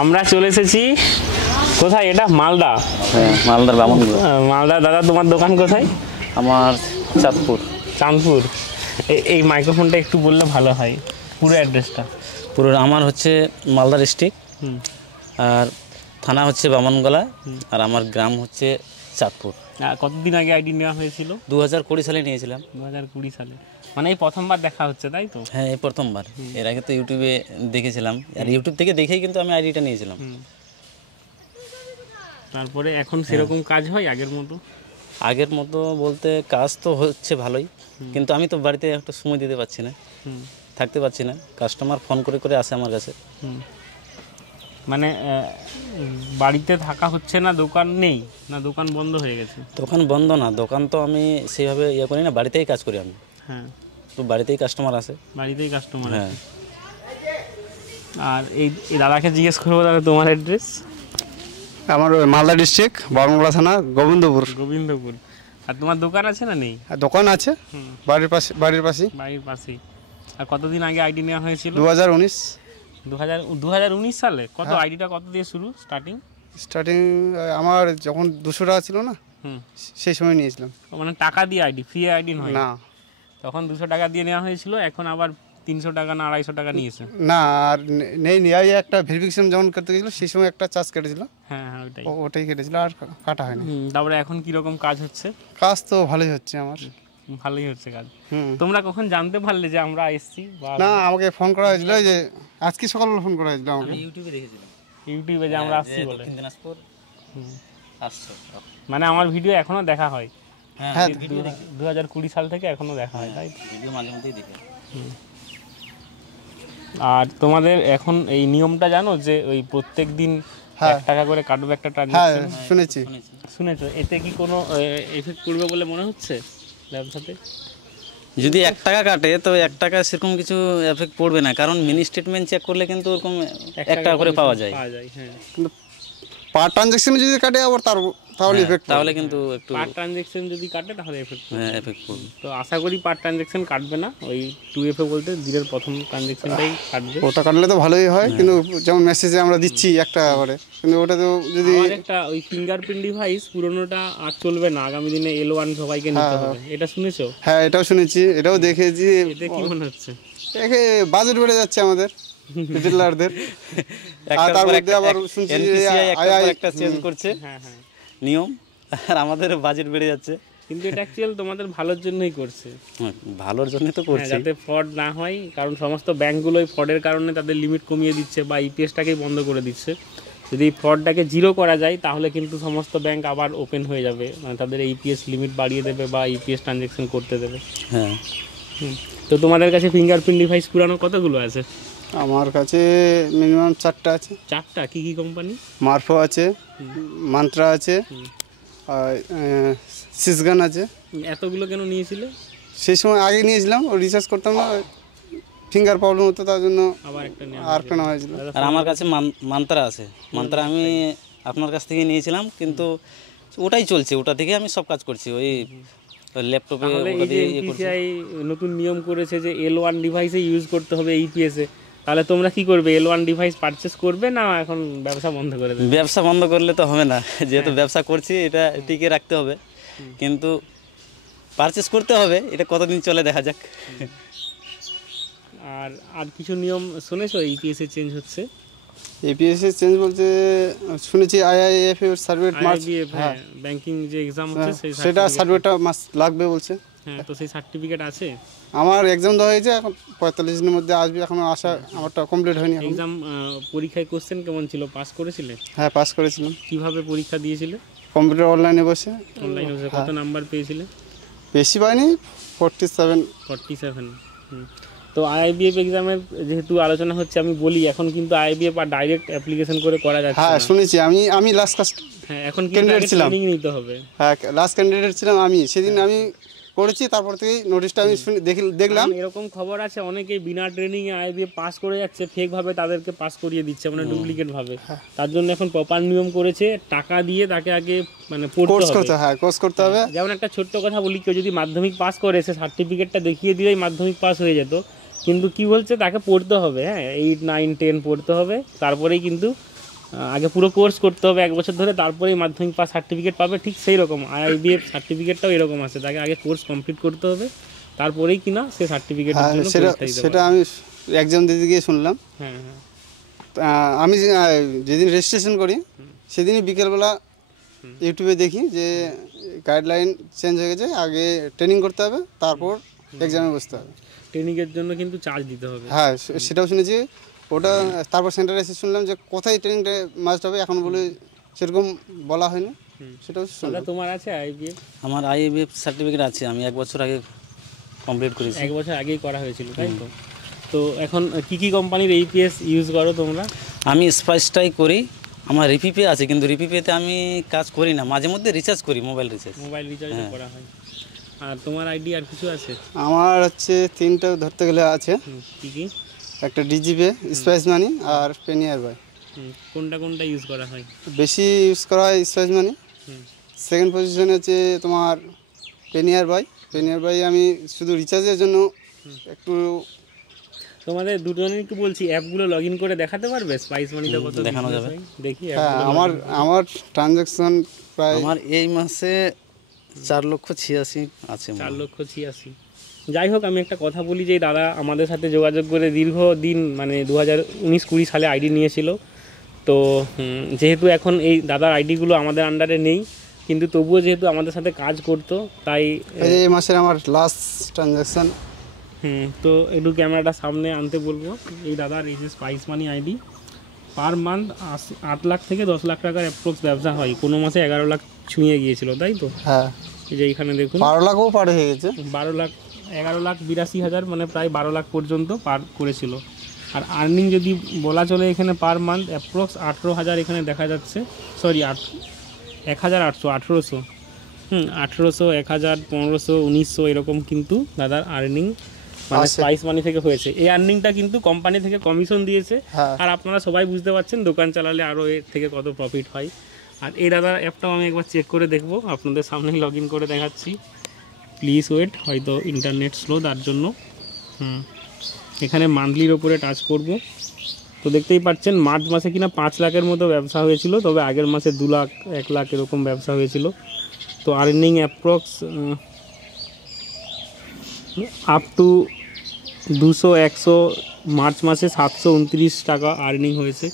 আমরা চলে এসেছি কোথায়, এটা মালদা? হ্যাঁ, মালদার বামনগুলো। মালদা। দাদা তোমার দোকান কোথায়? আমার চাঁদপুর। চাঁদপুর। এই মাইক্রোফোনটা একটু বললে ভালো হয়, পুরো অ্যাড্রেসটা। পুরো আমার হচ্ছে মালদা ডিস্ট্রিক্ট, আর থানা হচ্ছে বামনগোলা, আর আমার গ্রাম হচ্ছে চাঁদপুর। কতদিন আগে আইডি নেওয়া হয়েছিল? 2020 সালে নিয়েছিলাম। 2020 সালে, মানে এই প্রথমবার দেখা হচ্ছে, তাই তো? হ্যাঁ, এই প্রথমবার। এর আগে তো ইউটিউবে দেখেছিলাম, আর ইউটিউব থেকে দেখেই কিন্তু আমি আইডিটা নিয়েছিলাম। তারপরে এখন সেরকম কাজ হয় আগের মতো? আগের মতো বলতে কাজ তো হচ্ছে ভালোই, কিন্তু আমি তো বাড়িতে একটা সময় দিতে পারছি না, থাকতে পারছি না। কাস্টমার ফোন করে করে আসে আমার কাছে। মানে বাড়িতে থাকা হচ্ছে না, দোকান নেই না, দোকান বন্ধ হয়ে গেছে? দোকান বন্ধ না, দোকান তো আমি সেইভাবে ইয়ে করি না, বাড়িতেই কাজ করি আমি। হ্যাঁ, তো বাড়িতেই কাস্টমার আসে। বাড়িতেই কাস্টমার হ্যাঁ। আছে। আর এই দাদাকে জিজ্ঞেস করবো, দাদা তোমার অ্যাড্রেস? আমার মালদা ডিস্ট্রিক্ট, বামনগোলা থানা, গোবিন্দপুর। গোবিন্দপুর। আর তোমার দোকান আছে না নেই? দোকান আছে বাড়ির পাশে, বাড়ির পাশেই। আর কতদিন আগে আইডি নেওয়া হয়েছিল? 2019 সালে। কত আইডিটা কত দিয়ে শুরু স্টার্টিং? আমার যখন 200 টাকা ছিল না, সেই সময় নিয়েছিলাম। মানে টাকা দিয়ে আইডি, ফ্রি আইডি নয় না, তখন 200 টাকা দিয়ে নেওয়া হয়েছিল, এখন আবার 300 টাকা না 250 টাকা নিয়েছে? না, আর নেই। একটা ভেরিফিকেশন যখন করতে গেছিল সেই সময় একটা চার্জ কেটেছিল। হ্যাঁ, ওটাই কেটেছিল, আর কাটা হয়নি। তারপরে এখন কিরকম কাজ হচ্ছে? কাজ তো ভালোই হচ্ছে আমার। ভালোই হচ্ছে কাজ। তোমরা কখন জানতে পারলে যে আমরা এসছি? না, আমাকে ফোন করা হয়েছিল, যে আজকে সকালবেলা ফোন করা হয়েছিল আমাকে। ইউটিউবে দেখেছিলাম, ইউটিউবে যে আমরা আসছি বলে। দক্ষিণ দিনাজপুর আসছো। মানে আমার ভিডিও এখনো দেখা হয়? হ্যাঁ, 2020 সাল থেকে এখনো দেখা হয়, তাই? ভিডিও মাঝে মধ্যেই দেখি। আর তোমাদের এখন এই নিয়মটা জানো যে ওই প্রত্যেক দিন 1 টাকা করে কাটবে একটা ট্রানজাকশন? শুনেছো? এতে কি কোনো এফেক্ট পড়বে বলে মনে হচ্ছে ব্যবসাতে? যদি 1 টাকা কাটে তো 1 টাকা সেরকম কিছু এফেক্ট পড়বে না, কারণ মিনি স্টেটমেন্ট চেক করলে কিন্তু ওরকম 1 টাকা করে পাওয়া যায়। হ্যাঁ, কিন্তু পার ট্রানজাকশন যদি কাটে আবার তাহলে এফেক্ট, তাহলে কিন্তু একটু পার ট্রানজাকশন যদি কাটে তাহলে এফেক্ট পড়বে। তো আশা করি পার ট্রানজাকশন কাটবে না, ওই 2FA বলতে দিনের প্রথম ট্রানজাকশনটাই কাটবে। ওটা কাটলে তো ভালোই হয়, কিন্তু যেমন মেসেজে আমরা দিচ্ছি 1 টাকা করে, কিন্তু ওটা তো যদি একটা ওই ফিঙ্গারপ্রিন্ট ডিভাইস পুরোনোটা আর চলবে না, আগামী দিনে L1 সবাইকে নিতে হবে, এটা শুনেছো? হ্যাঁ, এটাও শুনেছি, এটাও দেখেছি। এতে কি মনে হচ্ছে? দেখে বাজেট বেড়ে যাচ্ছে আমাদের রিটেলারদের। আর তার মধ্যে আবার শুনছি একটা চেঞ্জ করছে নিয়ম, আর আমাদের বাজেট বেড়ে যাচ্ছে। কিন্তু এটা অ্যাকচুয়ালি তোমাদের ভালোর জন্যই করছে। ভালোর জন্যই তো করছে, যাতে ফ্রড না হয়, কারণ সমস্ত ব্যাংকগুলোই ফ্রডের কারণে তাদের লিমিট কমিয়ে দিচ্ছে বা ইপিএসটাকেই বন্ধ করে দিচ্ছে। যদি ফ্রডটাকে জিরো করা যায় তাহলে কিন্তু সমস্ত ব্যাংক আবার ওপেন হয়ে যাবে, মানে তাদের ইপিএস লিমিট বাড়িয়ে দেবে বা ইপিএস ট্রানজ্যাকশন করতে দেবে। হ্যাঁ। তো তোমাদের কাছে ফিঙ্গারপ্রিন্ট ডিভাইস পুরানো কতগুলো আছে? আমার কাছে মিনিমাম 4টা আছে। 4টা? কি কি কোম্পানি? মার্ফো আছে, মান্ত্রা আছে, আর সিসগান আছে। এতগুলো কেন নিয়েছিলে? সেই সময় আগে নিয়েছিলাম, ও রিচার্জ করতাম না, ফিঙ্গার প্রবলেম হতো, তার জন্য আবার একটা কেনা হয়েছিল। আর আমার কাছে মান্ত্রা আছে, মান্ত্রা আমি আপনার কাছ থেকে নিয়েছিলাম, কিন্তু ওটাই চলছে, ওটা থেকে আমি সব কাজ করছি, ওই ল্যাপটপে। নতুন নিয়ম করেছে যে L1 ডিভাইসে ইউজ করতে হবে ইপিএসে, তাহলে তোমরা কি করবে? L1 ডিভাইস পারচেস করবে না এখন ব্যবসা বন্ধ করে দেবে? ব্যবসা বন্ধ করলে তো হবে না, যেহেতু ব্যবসা করছি এটা টিকে রাখতে হবে, কিন্তু পারচেস করতে হবে, এটা কতদিন চলে দেখা যাক। আর কিছু নিয়ম শুনেছো ইপিএসে চেঞ্জ হচ্ছে? এপিএস এর চেঞ্জ বলতে শুনেছি আইআইএফ এর সার্টিফিকেট মার্চ, হ্যাঁ, ব্যাংকিং যে এক্সাম হচ্ছে সেটা সার্টিফিকেটটা মাস্ট লাগবে বলছে। হ্যাঁ, তো সেই সার্টিফিকেট আছে? আমার এক্সাম দেওয়া হয়েছে, এখন 45 দিনের মধ্যে আসবে, এখনো আসা আমারটা কমপ্লিট হয়নি। এক্সাম পরীক্ষায় কোশ্চেন কেমন ছিল? পাস করেছিলে? হ্যাঁ, পাস করেছিলাম। কিভাবে পরীক্ষা দিয়েছিলে? কম্পিউটার অনলাইনে বসে। অনলাইনে বসে। কত নাম্বার পেয়েছিলে? বেশি পাইনি, 47। তো আইবিএফ এক্সামের যেহেতু আলোচনা হচ্ছে, আমি বলি এখন কিন্তু আইবিএফ আর ডাইরেক্ট অ্যাপ্লিকেশন করে করা যাচ্ছে। হ্যাঁ, শুনেছি। আমি লাস্ট কাস্ট, হ্যাঁ, এখন ক্যান্ডিডেট ছিলাম, ট্রেনিং নিতে হবে। হ্যাঁ, লাস্ট ক্যান্ডিডেট ছিলাম আমি, সেদিন আমি করেছি, তারপর থেকেই নোটিশটা আমি দেখলাম। এরকম খবর আছে অনেকেই বিনা ট্রেনিং এ আইবিএফ পাস করে যাচ্ছে, ফেক ভাবে তাদেরকে পাস করিয়ে দিচ্ছে, মানে ডুপ্লিকেট ভাবে। তার জন্য এখন প্রপার নিয়ম করেছে, টাকা দিয়ে তাকে আগে মানে কোর্স করতে হবে। যেমন একটা ছোট্ট কথা বলি, কেউ যদি মাধ্যমিক পাস করে, সে সার্টিফিকেটটা দেখিয়ে দিলেই মাধ্যমিক পাস হয়ে যেত, কিন্তু কি বলছে তাকে পড়তে হবে। হ্যাঁ, 8, 9, 10 পড়তে হবে, তারপরেই কিন্তু আগে পুরো কোর্স করতে হবে 1 বছর ধরে, তারপরেই মাধ্যমিক পাস সার্টিফিকেট পাবে। ঠিক সেই রকম আইআইবিএফ সার্টিফিকেটটাও এরকম আছে, তাকে আগে কোর্স কমপ্লিট করতে হবে, তারপরেই কিনা সে সার্টিফিকেটের জন্য পরীক্ষা দিতে সেটা আমি এক্সাম দিতে গিয়ে শুনলাম। হ্যাঁ হ্যাঁ। আমি যেদিন রেজিস্ট্রেশন করি সেদিনই বিকেলবেলা ইউটিউবে দেখি যে গাইডলাইন চেঞ্জ হয়ে গেছে, আগে ট্রেনিং করতে হবে, তারপর এক্সামে বসতে হবে। ট্রেনিংয়ের জন্য কিন্তু চার্জ দিতে হবে। হ্যাঁ, সেটাও শুনেছি। ওটা তারপর সেন্টারে এসে শুনলাম যে কোথায় ট্রেনিংটা মাস্ট হবে, এখন বলে সেরকম বলা হয়নি, সেটাও শুনলাম। তোমার আছে আইবিএফ? আমার আইবিএফ সার্টিফিকেট আছে, আমি 1 বছর আগে কমপ্লিট করেছি। 1 বছর আগেই করা হয়েছিল, তাই তো? তো এখন কি কি কোম্পানির এইপিএস ইউজ করো তোমরা? আমি স্পাইসটাই করি, আমার রিপিপে আছে, কিন্তু রিপিপেতে আমি কাজ করি না, মাঝে মধ্যে রিচার্জ করি, মোবাইল রিচার্জ করা হয়। আর তোমার আইডি আর কিছু আছে? আমার হচ্ছে 3টা ধরতে গেলে আছে। কি কি? একটা ডিজিপে, স্পাইস মানি আর পেনিয়ার বাই। কোনটা ইউজ করা হয়? বেশি ইউজ করা হয় স্পাইস মানি। সেকেন্ড পজিশনে হচ্ছে তোমার পেনিয়ার বাই আমি শুধু রিচার্জের জন্য একটু। তোমাদের দুজনেরই কি বলছি, অ্যাপগুলো লগ ইন করে দেখাতে পারবে স্পাইস মানিতে কত দেখানো যাবে? দেখি। হ্যাঁ, আমার ট্রানজ্যাকশন প্রায় আমার এই মাসে 4,86,000 আছে। 4,86,000। যাই হোক, আমি একটা কথা বলি যে দাদা আমাদের সাথে যোগাযোগ করে দীর্ঘদিন মানে 2019-20 সালে আইডি নিয়েছিল। তো যেহেতু এখন এই দাদার আইডিগুলো আমাদের আন্ডারে নেই, কিন্তু তবুও যেহেতু আমাদের সাথে কাজ করতো, তাই এই মাসের আমার লাস্ট ট্রানজ্যাকশন। তো একটু ক্যামেরাটা সামনে আনতে বলবো। এই দাদার এই যে স্পাইস মানি আইডি, পার মান্থ 8 লাখ থেকে 10 লাখ টাকার অ্যাপ্রক্স ব্যবসা হয়, কোনো মাসে 11 লাখ ছুঁয়ে গিয়েছিল, তাই তো? হ্যাঁ, এই যে এখানে দেখুন 12 লাখও পার হয়ে গেছে। 11,82,000 মানে প্রায় 12 লাখ পর্যন্ত পার করেছিল। আর আর্নিং যদি বলা চলে এখানে পার মান্থ অ্যাপ্রক্স 18,000 এখানে দেখা যাচ্ছে, সরি 1,800, 1800, 1800, 1,000, 1500, 1900 এরকম কিন্তু দাদার আর্নিং মানে স্পাইস মানি থেকে হয়েছে। এই আর্নিংটা কিন্তু কোম্পানি থেকে কমিশন দিয়েছে। আর আপনারা সবাই বুঝতে পারছেন দোকান চালালে আরও এর থেকে কত প্রফিট হয়। আর এই দাদার অ্যাপটাও আমি একবার চেক করে দেখবো, আপনাদের সামনেই লগ ইন করে দেখাচ্ছি। প্লিজ ওয়েট, হয়তো ইন্টারনেট স্লো তার জন্য। এখানে মান্থলির ওপরে টাচ করব। তো দেখতেই পাচ্ছেন মার্চ মাসে কিনা 5 লাখের মতো ব্যবসা হয়েছিল, তবে আগের মাসে 2 লাখ 1 লাখ এরকম ব্যবসা হয়েছিল। তো earning approx up to 200-100, March মাসে 729 টাকা আর্নিং হয়েছে।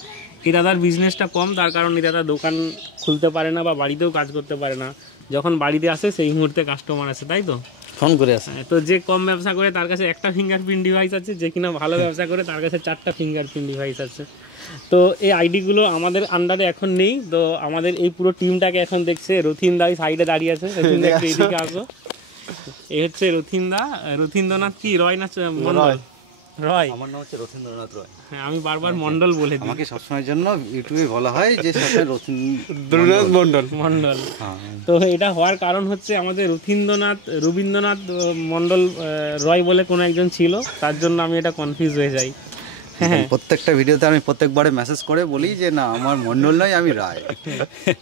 এই দাদার বিজনেসটা কম, তার কারণ এই দাদা দোকান খুলতে পারে না বা বাড়িতেও কাজ করতে পারে না। যখন বাড়িতে আসে সেই মুহূর্তে কাস্টমার আসে, তাই তো? ফোন করে আসে। তো যে কম ব্যবসা করে তার কাছে একটা ফিঙ্গারপ্রিন্ট ডিভাইস আছে, যে কিনা ভালো ব্যবসা করে তার কাছে 4টা ফিঙ্গারপ্রিন্ট ডিভাইস আছে। তো এই আইডিগুলো আমাদের আন্ডারে এখন নেই। তো আমাদের এই পুরো টিমটাকে এখন দেখছে রথিন দা, সাইডে দাঁড়িয়ে আছে। রথিন দা একটু এইদিকে আসো। এই হচ্ছে রথীন্দ্রনাথ কি রয় না মন্ডল? রয়। আমার নাম হচ্ছে রথীন্দ্রনাথ রয়। হ্যাঁ, আমি বারবার মন্ডল বলে দিই। আমাকে সবসময়ের জন্য ইউটিউবে বলা হয় যে রথীন্দ্রনাথ মন্ডল। তো এটা হওয়ার কারণ হচ্ছে আমাদের রবীন্দ্রনাথ মন্ডল রয় বলে কোনো একজন ছিল, তার জন্য আমি এটা কনফিউজ হয়ে যাই। হ্যাঁ, প্রত্যেকটা ভিডিওতে আমি প্রত্যেকবারে মেসেজ করে বলি যে না, আমার মন্ডল নয়, আমি রায়।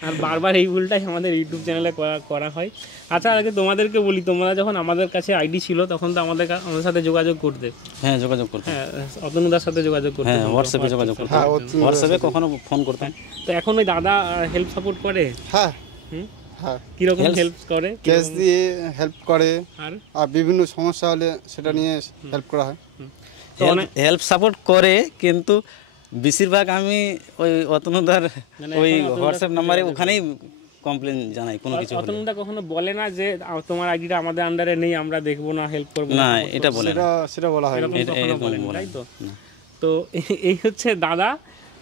আর বারবার এই ভুলটাই আমাদের ইউটিউব চ্যানেলে করা হয়। আচ্ছা, আগে তোমাদেরকে বলি, তোমরা যখন আমাদের কাছে আইডি ছিল তখন তো আমাদের সাথে যোগাযোগ করতে। হ্যাঁ, যোগাযোগ করতে। হ্যাঁ, অতনুদার সাথে যোগাযোগ করতে। হ্যাঁ, হোয়াটসঅ্যাপে যোগাযোগ করতে। হোয়াটসঅ্যাপে কখনো ফোন করতাম। তো এখন ওই দাদা হেল্প সাপোর্ট করে? হ্যাঁ, কিরকম হেল্প করে? ক্যাশ দিয়ে হেল্প করে, আর বিভিন্ন সমস্যা হলে সেটা নিয়ে হেল্প করা হয়। হেল্প সাপোর্ট করে, কিন্তু বেশিরভাগ আমি ওই অতনুদার ওই হোয়াটসঅ্যাপ নাম্বারে ওখানেই কমপ্লেন জানাই কোনো কিছু হলে। অতনুদা কখনো বলে না যে তোমার আইডিটা আমাদের আন্ডারে নেই, আমরা দেখবো না, হেল্প করবো না? এটা বলে না, সেটা বলা হয় না, তাই তো? তো এই হচ্ছে দাদা।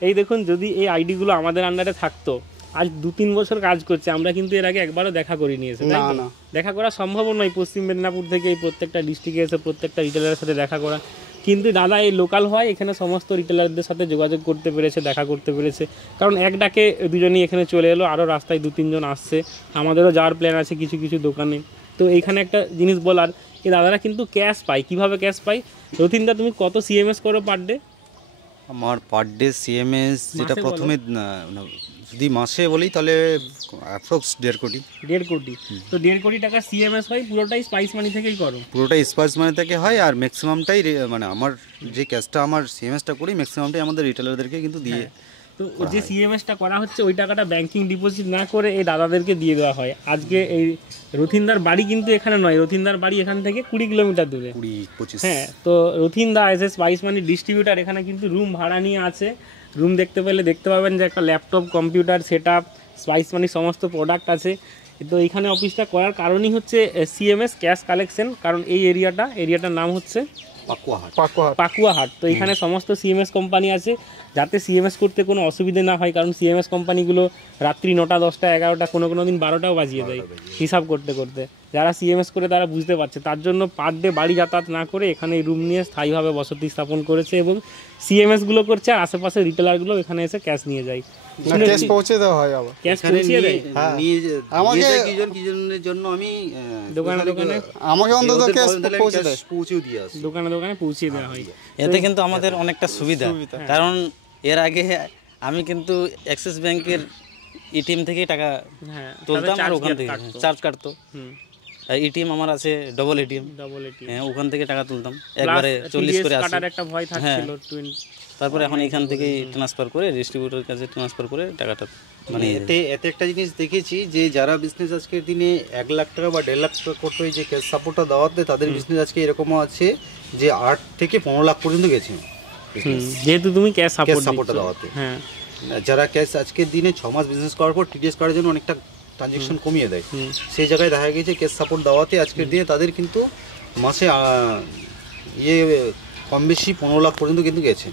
এই দেখুন, যদি এই আইডিগুলো আমাদের আন্ডারে থাকতো, আজ 2-3 বছর কাজ করছে, আমরা কিন্তু এর আগে একবারও দেখা করি নিয়েছে, তাই তো? দেখা করা সম্ভব নয় পশ্চিম মেদিনীপুর থেকে এই প্রত্যেকটা ডিস্ট্রিক্টে এসে প্রত্যেকটা রিটেলারের সাথে দেখা করা। কিন্তু দাদা এই লোকাল হয়, এখানে সমস্ত রিটেলারদের সাথে যোগাযোগ করতে পেরেছে, দেখা করতে পেরেছে। কারণ এক ডাকে দুজনই এখানে চলে এলো, আরও রাস্তায় 2-3 জন আসছে, আমাদেরও যাওয়ার প্ল্যান আছে কিছু কিছু দোকানে। তো এইখানে একটা জিনিস বলার, এই দাদারা কিন্তু ক্যাশ পায়। কীভাবে ক্যাশ পায়? রথীনদা, তুমি কত সিএমএস করো পার ডে? আমার পার ডে সিএমএস যেটা প্রথমে যদি মাসে বলি তাহলে অ্যাপ্রক্স 1.5 কোটি। 1.5 কোটি। তো 1.5 কোটি টাকা সিএমএস হয়, পুরোটাই স্পাইস মানি থেকেই করো? পুরোটাই স্পাইস মানি থেকে হয়, আর ম্যাক্সিমামটাই মানে আমার যে ক্যাশটা আমার সিএমএসটা করি ম্যাক্সিমামটাই আমাদের রিটেলারদেরকে কিন্তু দিয়ে তো যে সিএমএসটা করা হচ্ছে ওই টাকাটা ব্যাংকিং ডিপোজিট না করে এই দাদাদেরকে দিয়ে দেওয়া হয়। আজকে এই রথিনদার বাড়ি কিন্তু এখানে নয়, রথিনদার বাড়ি এখান থেকে 20 কিলোমিটার দূরে। 20-25 হ্যাঁ, তো রথিনদা S S spice money distributor এখানে কিন্তু রুম ভাড়া নিয়ে আছে। রুম দেখতে পেলে দেখতে পাবেন যে একটা laptop, computer set up, spice মানি সমস্ত প্রোডাক্ট আছে। তো এখানে অফিসটা করার কারণই হচ্ছে সিএমএস ক্যাশ কালেকশন, কারণ এই এরিয়াটার নাম হচ্ছে পাকুয়া হাট। তো এখানে সমস্ত সিএমএস কোম্পানি আছে, যাতে সিএমএস করতে কোনো অসুবিধা না হয়, কারণ সিএমএস কোম্পানিগুলো রাত্রি 9টা 10টা 11টা কোনো দিন 12টাও বাজিয়ে দেয় হিসাব করতে করতে। যারা সিএমএস করে তারা বুঝতে পারছে, তার জন্য পার ডে বাড়ি যাতায়াত না করে এখানে রুম নিয়ে স্থায়ীভাবে বসতি স্থাপন করেছে এবং সিএমএস গুলো করছে, আর আশেপাশে রিটেলারগুলো এখানে এসে ক্যাশ নিয়ে যায়। ক্যাশ পৌঁছে দেওয়া হয়, আবার ক্যাশ পৌঁছে দেয় আমাকে কিজনের জন্য আমি দোকানে আমাকে অন্তত ক্যাশ পৌঁছে দেয়, পৌঁছেও দিয়ে আসি। দোকানে পৌঁছে দেওয়া হয়। এতে কিন্তু আমাদের অনেকটা সুবিধা, কারণ এর আগে আমি কিন্তু অ্যাক্সিস ব্যাংকের এটিএম থেকেই টাকা তুলতাম, আর ওখান থেকে চার্জ কাটতো। এটিএম আমার আছে ডবল এটিএম, হ্যাঁ ওখান থেকে টাকা তুলতাম একবারে 40 করে আসে, কাটার একটা ভয় থাকছিল। তারপরে এখন এখান থেকেই ট্রান্সফার করে ডিস্ট্রিবিউটরের কাছে ট্রান্সফার করে টাকাটা মানে এতে একটা জিনিস দেখেছি যে যারা বিজনেস আজকের দিনে 1 লাখ টাকা বা 1.5 লাখ টাকা করতে হয়, যে ক্যাশ সাপোর্টটা দেওয়াতে তাদের বিজনেস আজকে এরকমও আছে যে 8 থেকে 15 লাখ পর্যন্ত গেছে, যেহেতু তুমি ক্যাশ সাপোর্টটা দেওয়াতে। হ্যাঁ, যারা ক্যাশ আজকের দিনে 6 মাস বিজনেস করার পর টিডিএস করার জন্য অনেকটা ট্রানজেকশন কমিয়ে দেয়, সেই জায়গায় দেখা গেছে ক্যাশ সাপোর্ট দেওয়াতে আজকের দিনে তাদের কিন্তু মাসে কম বেশি 15 লাখ পর্যন্ত কিন্তু গেছে।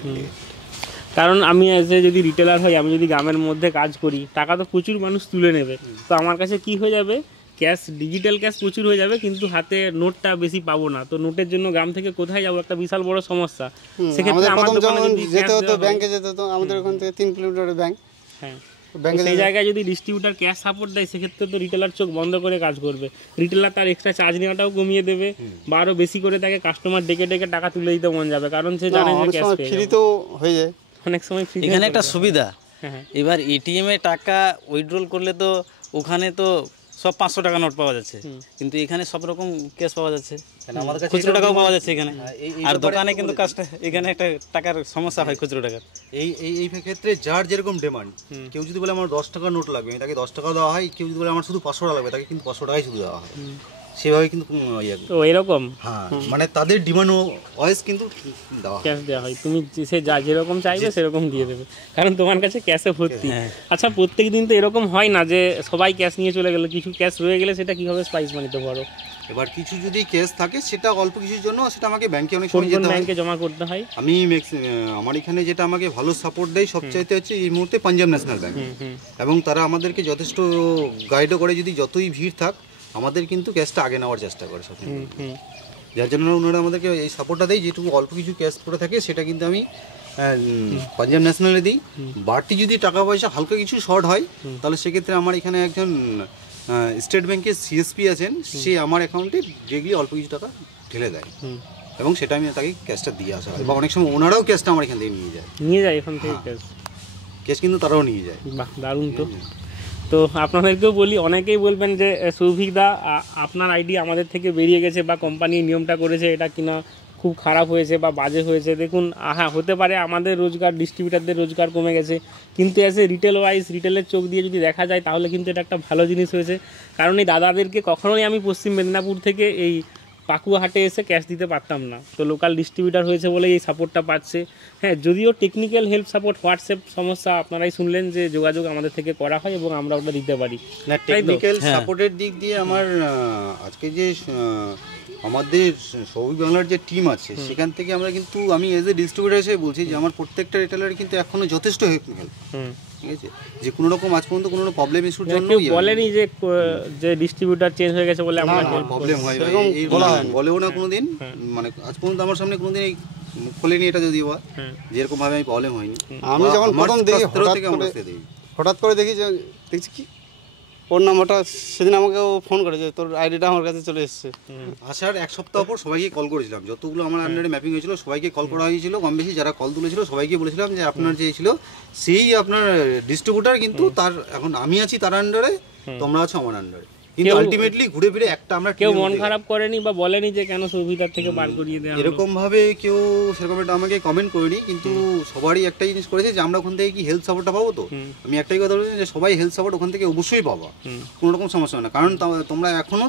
কারণ আমি এজ এ যদি রিটেলার হই, আমি যদি গ্রামের মধ্যে কাজ করি, টাকা তো প্রচুর মানুষ তুলে নেবে, তো আমার কাছে কি হয়ে যাবে, ক্যাশ, ডিজিটাল ক্যাশ প্রচুর হয়ে যাবে, কিন্তু হাতে নোটটা বেশি পাবো না। তো নোটের জন্য গ্রাম থেকে কোথায় যাবো, একটা বিশাল বড় সমস্যা। সেক্ষেত্রে আমার দোকানে যদি যেতে হতো, ব্যাংকে যেতে হতো, আমাদের ওখান থেকে 3 কিলোমিটার ব্যাংক। হ্যাঁ, সেই জায়গায় যদি ডিস্ট্রিবিউটার ক্যাশ সাপোর্ট দেয়, সেক্ষেত্রে তো রিটেলার চোখ বন্ধ করে কাজ করবে। রিটেলার তার এক্সট্রা চার্জ নেওয়াটাও কমিয়ে দেবে, বা আরও বেশি করে তাকে কাস্টমার ডেকে টাকা তুলে দিতে মন যাবে, কারণ সে জানে যে ক্যাশ ফ্রি তো হয়ে যায়। অনেক সময় ফ্রি। এখানে একটা সুবিধা, এবার এটিএম এ টাকা উইথড্রল করলে তো ওখানে তো সব 500 টাকা নোট পাওয়া যাচ্ছে, কিন্তু এখানে সব রকম ক্যাশ পাওয়া যাচ্ছে, খুচরো টাকাও পাওয়া যাচ্ছে এখানে। আর দোকানে কিন্তু কাজটা এখানে একটা টাকার সমস্যা হয় খুচরো টাকার। এই ক্ষেত্রে যার যেরকম ডিমান্ড, কেউ যদি বলে আমার 10 টাকার নোট লাগবে, তাকে 10 টাকা দেওয়া হয়। কেউ যদি বলে আমার শুধু 500 টাকা লাগবে, তাকে কিন্তু 500 টাকাই শুধু দেওয়া হয়। সেভাবে কিন্তু তো এরকম, হ্যাঁ, মানে তাদের ডিমান্ড ওয়াইজ কিন্তু ক্যাশ দেওয়া হয়। তুমি সে যা যেরকম চাইবে সেরকম দিয়ে দেবে, কারণ তোমার কাছে ক্যাশে ভর্তি। আচ্ছা, প্রত্যেক দিন তো এরকম হয় না যে সবাই ক্যাশ নিয়ে চলে গেল, কিছু ক্যাশ রয়ে গেলে সেটা কিভাবে স্পাইস মানিতে পারো? এবার কিছু যদি ক্যাশ থাকে, সেটা অল্প কিছুর জন্য সেটা আমাকে ব্যাংকে অনেক সময় যেতে হয়, ব্যাংকে জমা করতে হয়। আমি আমার এখানে যেটা আমাকে ভালো সাপোর্ট দেয় সবচাইতে হচ্ছে এই মুহূর্তে পাঞ্জাব ন্যাশনাল ব্যাংক, এবং তারা আমাদেরকে যথেষ্ট গাইডও করে। যদি যতই ভিড় থাক, আমাদের কিন্তু ক্যাশটা আগে নেওয়ার চেষ্টা করে সব, যার জন্য ওনারা আমাদেরকে এই সাপোর্টটা দেয়। যেটুকু অল্প কিছু ক্যাশ পড়ে থাকে সেটা কিন্তু আমি পাঞ্জাব ন্যাশনালে দিই। বাড়তি যদি টাকা পয়সা হালকা কিছু শর্ট হয়, তাহলে সেক্ষেত্রে আমার এখানে একজন স্টেট ব্যাংকের সিএসপি আছেন, সে আমার অ্যাকাউন্টে যেগুলি অল্প কিছু টাকা ঢেলে দেয়, এবং সেটা আমি তাকে ক্যাশটা দিয়ে আসা হয়। বা অনেক সময় ওনারাও ক্যাশটা আমার এখান থেকে নিয়ে যায় এখান থেকে ক্যাশ কিন্তু তারাও নিয়ে যায়। বাহ, দারুণ। তো আপনাদেরকেও বলি, অনেকেই বলবেন যে সৌভিকদা আপনার আইডি আমাদের থেকে বেরিয়ে গেছে, বা কোম্পানি নিয়মটা করেছে এটা কিনা খুব খারাপ হয়েছে বা বাজে হয়েছে। দেখুন, হ্যাঁ হতে পারে আমাদের রোজগার, ডিস্ট্রিবিউটারদের রোজগার কমে গেছে, কিন্তু এসে রিটেল ওয়াইজ, রিটেলের চোখ দিয়ে যদি দেখা যায়, তাহলে কিন্তু এটা একটা ভালো জিনিস হয়েছে। কারণ এই দাদাদেরকে কখনোই আমি পশ্চিম মেদিনীপুর থেকে এই পাকুয়া হাটে এসে ক্যাশ দিতে পারতাম না, তো লোকাল ডিস্ট্রিবিউটার হয়েছে বলে এই সাপোর্টটা পাচ্ছে। হ্যাঁ, যদিও টেকনিক্যাল হেল্প সাপোর্ট, হোয়াটসঅ্যাপ সমস্যা আপনারাই শুনলেন যে যোগাযোগ আমাদের থেকে করা হয় এবং আমরা ওটা দিতে পারি। না, টেকনিক্যাল সাপোর্টের দিক দিয়ে আমার আজকে যে আমাদের সৌভিক বাংলার যে টিম আছে, সেখান থেকে আমরা কিন্তু, আমি এজ এ ডিস্ট্রিবিউটার হিসেবে বলছি যে আমার প্রত্যেকটা রিটেলার কিন্তু এখনো যথেষ্ট হেল্প, ঠিক আছে, যে কোনো রকম আজ পর্যন্ত কোনো প্রবলেম ইস্যুর জন্য বলেনি যে ডিস্ট্রিবিউটার চেঞ্জ হয়ে গেছে বলে আমরা প্রবলেম হয়, বলেও না কোনোদিন, মানে আজ পর্যন্ত আমার সামনে কোনোদিন এই মুখ খোলেনি এটা, যদিও বা যেরকম ভাবে আমি প্রবলেম হয়নি। আমি যখন প্রথম দেখি, হঠাৎ করে দেখি যে দেখছি কি ওর নাম্বারটা, সেদিন আমাকে ও ফোন করে যে তোর আইডিটা আমার কাছে চলে এসেছে। আসার 1 সপ্তাহ পর সবাইকে কল করেছিলাম, যতগুলো আমার আন্ডারে ম্যাপিং হয়েছিল সবাইকে কল করা হয়েছিল, কম বেশি যারা কল তুলেছিল সবাইকে বলেছিলাম যে আপনার যে ছিল সেই আপনার ডিস্ট্রিবিউটার, কিন্তু তার এখন আমি আছি তার আন্ডারে, তোমরা আছো আমার আন্ডারে। কিন্তু আলটিমেটলি ঘুরে ফিরে একটা আমরা কেউ মন খারাপ করেনি বা বলেনি যে কেন সুবিধার থেকে বার করিয়ে দেওয়া এরকম ভাবে কেউ সেরকম একটা আমাকে কমেন্ট করেনি, কিন্তু সবারই একটাই জিনিস করেছে যে আমরা ওখান থেকে কি হেলথ সাপোর্টটা পাবো। তো আমি একটাই কথা বলছি যে সবাই হেলথ সাপোর্ট ওখান থেকে অবশ্যই পাবা, কোনো রকম সমস্যা হয় না, কারণ তোমরা এখনো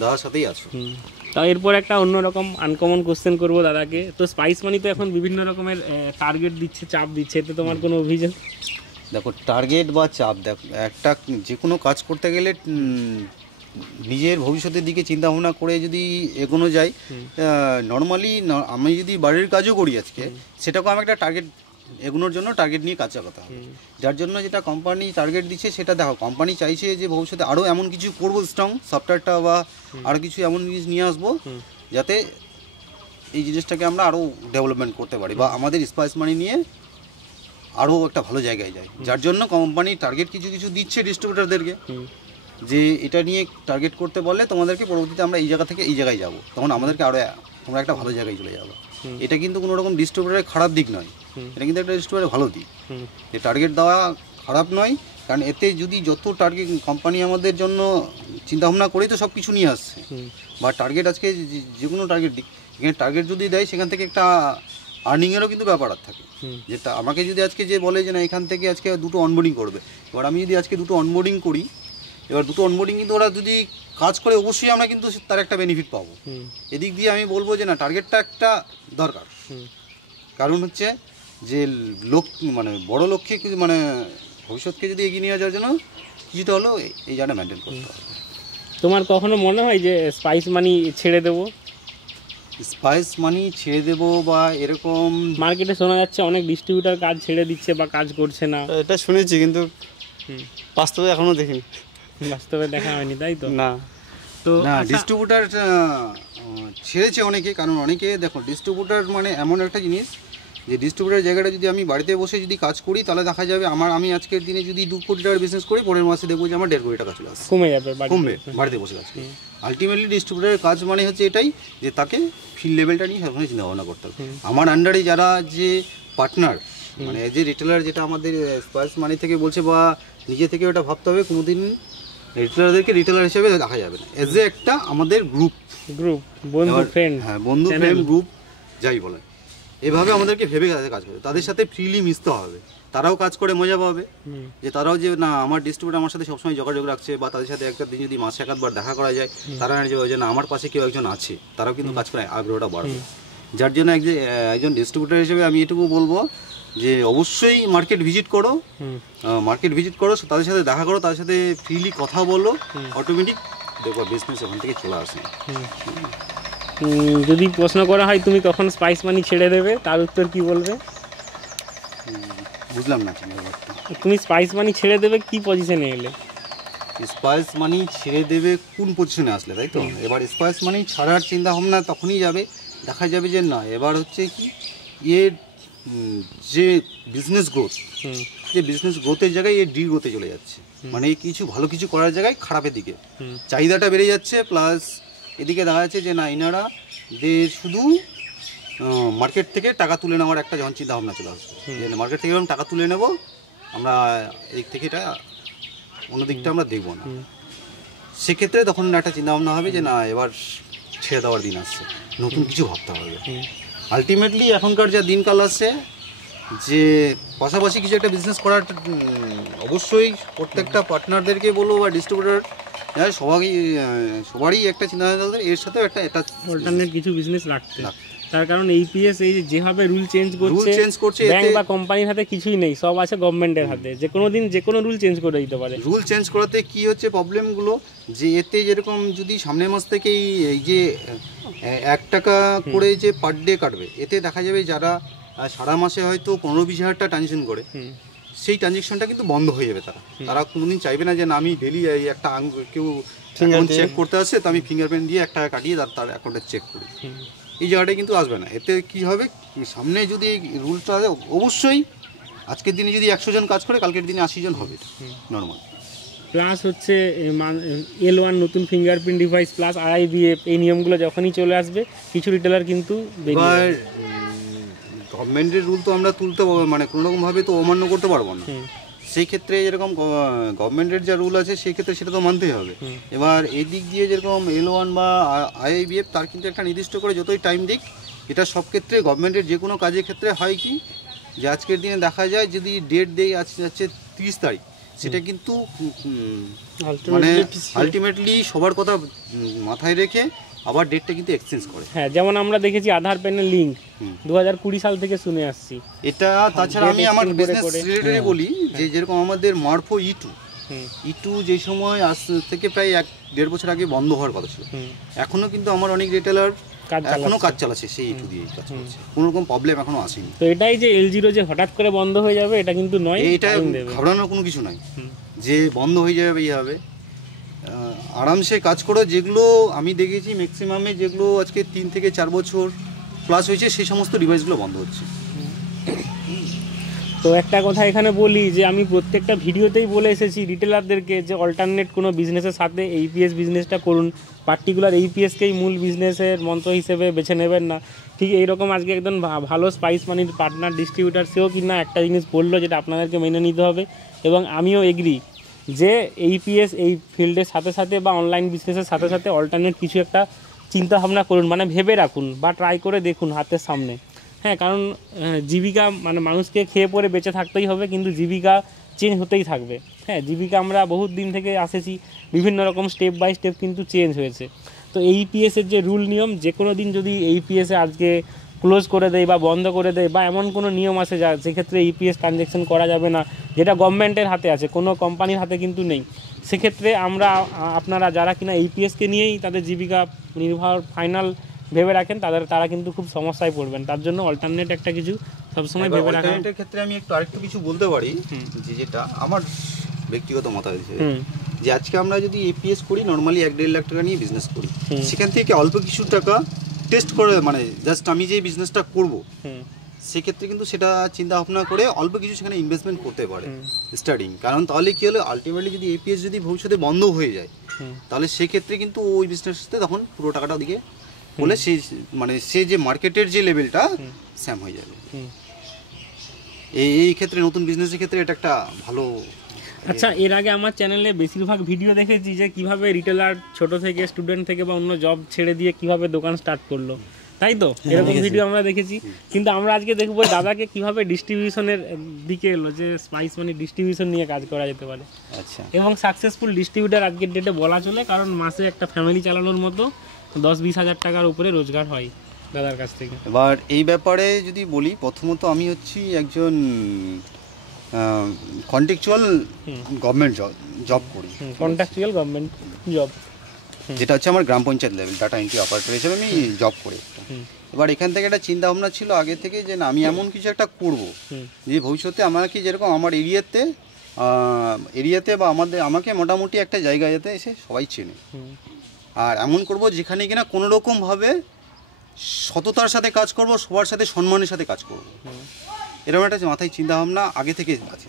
দাদার সাথেই আছো। তা এরপর একটা অন্যরকম আনকমন কোশ্চেন করবো দাদাকে। তো স্পাইস মানি তো এখন বিভিন্ন রকমের টার্গেট দিচ্ছে, চাপ দিচ্ছে, এতে তোমার কোনো অভিযোগ? দেখো টার্গেট বা চাপ, দেখো একটা যে কোনো কাজ করতে গেলে নিজের ভবিষ্যতের দিকে চিন্তা ভাবনা করে যদি এগোনো যায়, নর্মালি আমি যদি বাড়ির কাজও করি আজকে, সেটাকেও আমি একটা টার্গেট এগোনোর জন্য টার্গেট নিয়ে কাজ চালাতে হবে। যার জন্য যেটা কোম্পানি টার্গেট দিচ্ছে সেটা দেখো, কোম্পানি চাইছে যে ভবিষ্যতে আরও এমন কিছু করবো, স্ট্রং সফটওয়্যারটা বা আরও কিছু এমন জিনিস নিয়ে আসবো যাতে এই জিনিসটাকে আমরা আরও ডেভেলপমেন্ট করতে পারি বা আমাদের স্পাইস মানি নিয়ে আরও একটা ভালো জায়গায় যায়। যার জন্য কোম্পানি টার্গেট কিছু কিছু দিচ্ছে ডিস্ট্রিবিউটারদেরকে, যে এটা নিয়ে টার্গেট করতে বললে তোমাদেরকে পরবর্তীতে আমরা এই জায়গা থেকে এই জায়গায় যাব, তখন আমাদেরকে আরও তোমরা একটা ভালো জায়গায় চলে যাবো। এটা কিন্তু কোনো রকম ডিস্ট্রিবিউটারের খারাপ দিক নয়, এটা কিন্তু একটা ডিস্ট্রিবিউটারের ভালো দিক। যে টার্গেট দেওয়া খারাপ নয়, কারণ এতে যদি যত টার্গেট কোম্পানি আমাদের জন্য চিন্তাভাবনা করেই তো সব কিছু নিয়ে আসছে, বা টার্গেট আজকে যে কোনো টার্গেট দিক, এখানে টার্গেট যদি দেয় সেখান থেকে একটা আর্নিংয়েরও কিন্তু ব্যাপার থাকে। যেটা আমাকে যদি আজকে যে বলে যে না এখান থেকে আজকে 2টো অনবোর্ডিং করবে, এবার আমি যদি আজকে 2টো অনবোর্ডিং করি, এবার 2টো অনবোর্ডিং কিন্তু ওরা যদি কাজ করে অবশ্যই আমরা কিন্তু তার একটা বেনিফিট পাবো। এদিক দিয়ে আমি বলবো যে না টার্গেটটা একটা দরকার, কারণ হচ্ছে যে মানে বড় লক্ষ্যে মানে ভবিষ্যৎকে যদি এগিয়ে নিয়ে যাওয়ার জন্য কিছুটা হলেও এই জায়গাটা মেনটেন করতে হবে। তোমার কখনো মনে হয় যে স্পাইস মানি ছেড়ে দেবো? স্পাইস মানি ছেড়ে দেবো বা এরকম মার্কেটে শোনা যাচ্ছে অনেক ডিস্ট্রিবিউটার কাজ ছেড়ে দিচ্ছে বা কাজ করছে না। এটা শুনেছি, কিন্তু বাস্তবে এখনো দেখিনি। বাস্তবে দেখা হয়নি, তাই তো? না। তো না, ডিস্ট্রিবিউটার ছেড়েছে অনেকে, কারণ অনেকে দেখো ডিস্ট্রিবিউটার মানে এমন একটা জিনিস যে ডিস্ট্রিবিউটার জায়গাটা যদি আমি বাড়িতে বসে যদি কাজ করি, তাহলে দেখা যাবে আমি আজকের দিনে যদি 2 কোটি টাকার বিজনেস করি, পরের মাসে দেখবো যে আমার 1.5 কোটি টাকা চলে আসছে, কমে যাবে, কমবে বাড়িতে বসে কাজ করি। আলটিমেটলি ডিস্ট্রিবিউটারের কাজ মানে হচ্ছে এটাই যে তাকে ফিল্ড লেভেলটা নিয়ে সবসময় চিন্তা ভাবনা করতে হবে। আমার আন্ডারে যারা যে পার্টনার মানে যে রিটেলার, যেটা আমাদের স্পাইস মানি থেকে বলছে বা নিজে থেকে ওটা ভাবতে হবে, কোনোদিন রিটেলারদেরকে রিটেলার হিসেবে দেখা যাবে না, এজ এ একটা আমাদের গ্রুপ, বন্ধু ফ্রেন্ড, হ্যাঁ বন্ধু ফ্রেন্ড গ্রুপ যাই বলে, এভাবে আমাদেরকে ভেবে কাজ করবে। তাদের সাথে ফ্রিলি মিশতে হবে, তারাও কাজ করে মজা পাবে, যে তারাও যে না আমার ডিস্ট্রিবিউটার আমার সাথে সবসময় যোগাযোগ রাখছে, বা তাদের সাথে একটা দিন যদি মাসে একবার দেখা করা যায়, তারা যে না আমার পাশে কেউ একজন আছে, তারাও কিন্তু কাজ করে আগ্রহটা বাড়বে। যার জন্য একজন ডিস্ট্রিবিউটার হিসেবে আমি এটুকু বলবো যে অবশ্যই মার্কেট ভিজিট করো, তাদের সাথে দেখা করো, তাদের সাথে ফ্রিলি কথা বলো, অটোমেটিক দেখো বিজনেস ওখান থেকে চলে আসে। যদি প্রশ্ন করা হয় তুমি কখন স্পাইস মানি ছেড়ে দেবে, তার উত্তর কি বলবে? বুঝলাম না। তুমি স্পাইস মানি ছেড়ে দেবে কি পজিশনে এলে? স্পাইস মানি ছেড়ে দেবে কোন পজিশনে আসলে, তাই তো? এবার স্পাইস মানি ছাড়ার চিন্তা ভাবনা তখনই যাবে, দেখা যাবে যে না এবার হচ্ছে কি এর যে বিজনেস গ্রোথের জায়গায় এর ডি গ্রোথে চলে যাচ্ছে, মানে কিছু ভালো কিছু করার জায়গায় খারাপের দিকে চাহিদাটা বেড়ে যাচ্ছে, প্লাস এদিকে দেখা যাচ্ছে যে না এনারা যে শুধু মার্কেট থেকে টাকা তুলে নেওয়ার একটা যখন চিন্তা ভাবনা চলে আসবে, যে মার্কেট থেকে যখন টাকা তুলে নেব আমরা এদিক থেকে এটা অন্য দিকটা আমরা দেখবো না, সেক্ষেত্রে তখন একটা চিন্তা ভাবনা হবে যে না এবার ছেড়ে দেওয়ার দিন আসছে, নতুন কিছু ভাবতে হবে। আলটিমেটলি এখনকার যা দিনকাল আসছে যে পাশাপাশি কিছু একটা বিজনেস করার অবশ্যই প্রত্যেকটা পার্টনারদেরকে বলবো বা ডিস্ট্রিবিউটার সবারই একটা চিন্তা ভাবনা, এর সাথেও একটা অল্টারনেট কিছু বিজনেস রাখতে। তার কারণ এইপিএস এই যেভাবে রুল চেঞ্জ করছে, ব্যাংক বা কোম্পানির হাতে কিছুই নেই, সব আছে গভর্নমেন্টের হাতে, যে কোনো দিন যে কোনো রুল চেঞ্জ করে দিতে পারে। রুল চেঞ্জ করাতে কি হচ্ছে প্রবলেমগুলো, যে এতে যেরকম যদি সামনের মাস থেকেই এই যে 1 টাকা করে যে পার ডে কাটবে, এতে দেখা যাবে যারা সারা মাসে হয়তো 15-20 হাজার টাকা ট্রানজেকশন করে, সেই ট্রানজেকশনটা কিন্তু বন্ধ হয়ে যাবে। তারা কোনোদিন চাইবে না যে না আমি ডেলি একটা কেউ চেক করতে আসছে তো আমি ফিঙ্গারপ্রিন্ট দিয়ে 1 টাকা কাটিয়ে তার অ্যাকাউন্টে চেক করি, এই জায়গাটা কিন্তু আসবে না। এতে কি হবে, সামনে যদি এই রুলটা অবশ্যই আজকের দিনে যদি 100 জন কাজ করে, কালকের দিনে 80 জন হবে নর্মাল। প্লাস হচ্ছে L1 নতুন ফিঙ্গারপ্রিন্ট ডিভাইস প্লাস RIVF, এই নিয়মগুলো যখনই চলে আসবে কিছু রিটেলার কিন্তু গভর্নমেন্টের রুল তো আমরা তুলতে মানে কোনো রকমভাবে তো অমান্য করতে পারবো না, সেই ক্ষেত্রে যেরকম গভর্নমেন্টের যা রুল আছে সেই ক্ষেত্রে সেটা তো মানতেই হবে। এবার এই দিক দিয়ে যেরকম L1 বা IIBF তার কিন্তু একটা নির্দিষ্ট করে যতই টাইম দিক, এটা সব ক্ষেত্রে গভর্নমেন্টের যে কোনো কাজের ক্ষেত্রে হয় কি যে আজকের দিনে দেখা যায় যদি ডেট দেয় আজকে 30 তারিখ, সেটা কিন্তু মানে আলটিমেটলি সবার কথা মাথায় রেখে আবার ডেটটা কিন্তু এক্সচেঞ্জ করে। হ্যাঁ, যেমন আমরা দেখেছি আধার প্যানের লিঙ্ক 2020 সাল থেকে শুনে আসছি এটা। তাছাড়া আমি আমার বিজনেস রিলেটেড বলি যে যেরকম আমাদের মারফো E2 যে সময় আজ থেকে প্রায় 1-1.5 বছর আগে বন্ধ হওয়ার কথা ছিল, এখনো কিন্তু আমার অনেক রিটেলার এখনো কাজ চালাচ্ছে সেই E2 দিয়ে কাজ করছে, কোনো রকম প্রবলেম এখনো আসেনি। তো এটাই যে L0 যে হঠাৎ করে বন্ধ হয়ে যাবে এটা কিন্তু নয়, এটা ঘাবড়ানোর কোনো কিছু নাই যে বন্ধ হয়ে যাবে এইভাবে। আরামসে কাজ করো। যেগুলো আমি দেখেছি ম্যাক্সিমামে যেগুলো আজকে 3 থেকে 4 বছর প্লাস হয়েছে সেই সমস্ত ডিভাইসগুলো বন্ধ হচ্ছে। তো একটা কথা এখানে বলি যে আমি প্রত্যেকটা ভিডিওতেই বলে এসেছি রিটেলারদেরকে যে অল্টারনেট কোনো বিজনেসের সাথে এইপিএস বিজনেসটা করুন, পার্টিকুলার এইপিএসকেই মূল বিজনেসের মন্ত্র হিসেবে বেছে নেবেন না। ঠিক এইরকম আজকে একদম ভালো স্পাইস মানির পার্টনার ডিস্ট্রিবিউটার সেও কিনা একটা জিনিস বললো যেটা আপনাদেরকে মেনে নিতে হবে, এবং আমিও এগ্রি যে এইপিএস এই ফিল্ডের সাথে সাথে বা অনলাইন বিজনেসের সাথে সাথে অল্টারনেট কিছু একটা চিন্তা ভাবনা করুন, মানে ভেবে রাখুন বা ট্রাই করে দেখুন হাতের সামনে। হ্যাঁ, কারণ জীবিকা মানে মানুষকে খেয়ে পরে বেঁচে থাকতেই হবে, কিন্তু জীবিকা চেঞ্জ হতেই থাকবে। হ্যাঁ, জীবিকা আমরা বহুত দিন থেকে আসেছি, বিভিন্ন রকম স্টেপ বাই স্টেপ কিন্তু চেঞ্জ হয়েছে। তো এইপিএসের যে রুল নিয়ম, যে কোনো দিন যদি এইপিএসে আজকে ক্লোজ করে দেয় বা বন্ধ করে দেয় বা এমন কোনো নিয়ম আছে যা সেক্ষেত্রে ইপিএস ট্রানজ্যাকশন করা যাবে না, যেটা গভর্নমেন্টের হাতে আছে, কোনো কোম্পানির হাতে কিন্তু নেই, সেক্ষেত্রে আপনারা যারা কিনা এইপিএসকে নিয়েই তাদের জীবিকা নির্ভর ফাইনাল ভেবে রাখেন তারা কিন্তু খুব সমস্যায় পড়বেন। তার জন্য অল্টারনেট একটা কিছু সবসময় ভেবে রাখেন। অল্টারনেটের ক্ষেত্রে আমি আরেকটু কিছু বলতে পারি যে যেটা আমার ব্যক্তিগত মতামত যে আজকে আমরা যদি এপিএস করি নর্মালি 1-1.5 লাখ টাকা নিয়ে বিজনেস করি, সেখান থেকে অল্প কিছু টাকা টেস্ট করে মানে জাস্ট আমি যে বিজনেসটা করব সেক্ষেত্রে কিন্তু সেটা চিন্তা ভাবনা করে অল্প কিছু সেখানে ইনভেস্টমেন্ট করতে পারে স্টার্টিং। কারণ তাহলে কি হলো আলটিমেটলি যদি এপিএস যদি ভবিষ্যতে বন্ধ হয়ে যায় তাহলে সেক্ষেত্রে কিন্তু ওই বিজনেসতে তখন পুরো টাকাটা দিকে বলে সেই মানে সে যে মার্কেটের যে লেভেলটা স্যাম হয়ে যাবে। এই ক্ষেত্রে নতুন বিজনেসের ক্ষেত্রে এটা একটা ভালো। আচ্ছা, এর আগে আমার চ্যানেলে বেশিরভাগ ভিডিও দেখেছি যে কিভাবে রিটেলার ছোট থেকে স্টুডেন্ট থেকে বা অন্য জব ছেড়ে দিয়ে কিভাবে দোকান স্টার্ট করলো, তাই তো? এরকম ভিডিও আমরা দেখেছি, কিন্তু আমরা আজকে দেখবো দাদাকে কিভাবে ডিস্ট্রিবিউশনের দিকে এলো, যে স্পাইস মানি ডিস্ট্রিবিউশন নিয়ে কাজ করা যেতে পারে। আচ্ছা, এবং সাকসেসফুল ডিস্ট্রিবিউটার আজকের ডেটে বলা চলে, কারণ মাসে একটা ফ্যামিলি চালানোর মতো 10-20 হাজার টাকার উপরে রোজগার হয় দাদার কাছ থেকে। এবার এই ব্যাপারে যদি বলি, প্রথমত আমি হচ্ছি একজন কন্ট্রাকচুয়াল গভর্নমেন্ট জব করি, কন্ট্রাকচুয়াল গভর্নমেন্ট জব, যেটা হচ্ছে আমার gram panchayat level data entry operator হিসেবে আমি জব করি। এবার এখান থেকে একটা চিন্তা ভাবনা ছিল আগে থেকে যে না আমি এমন কিছু একটা করব যে ভবিষ্যতে আমাকে যেরকম আমার এরিয়াতে বা আমাকে মোটামুটি একটা জায়গায় যেতে এসে সবাই চেনে, আর এমন করব যেখানে কিনা কোনো রকমভাবে সততার সাথে কাজ করব, সবার সাথে সম্মানের সাথে কাজ করব। এরকম একটা মাথায় চিন্তা ভাবনা আগে থেকে আছে,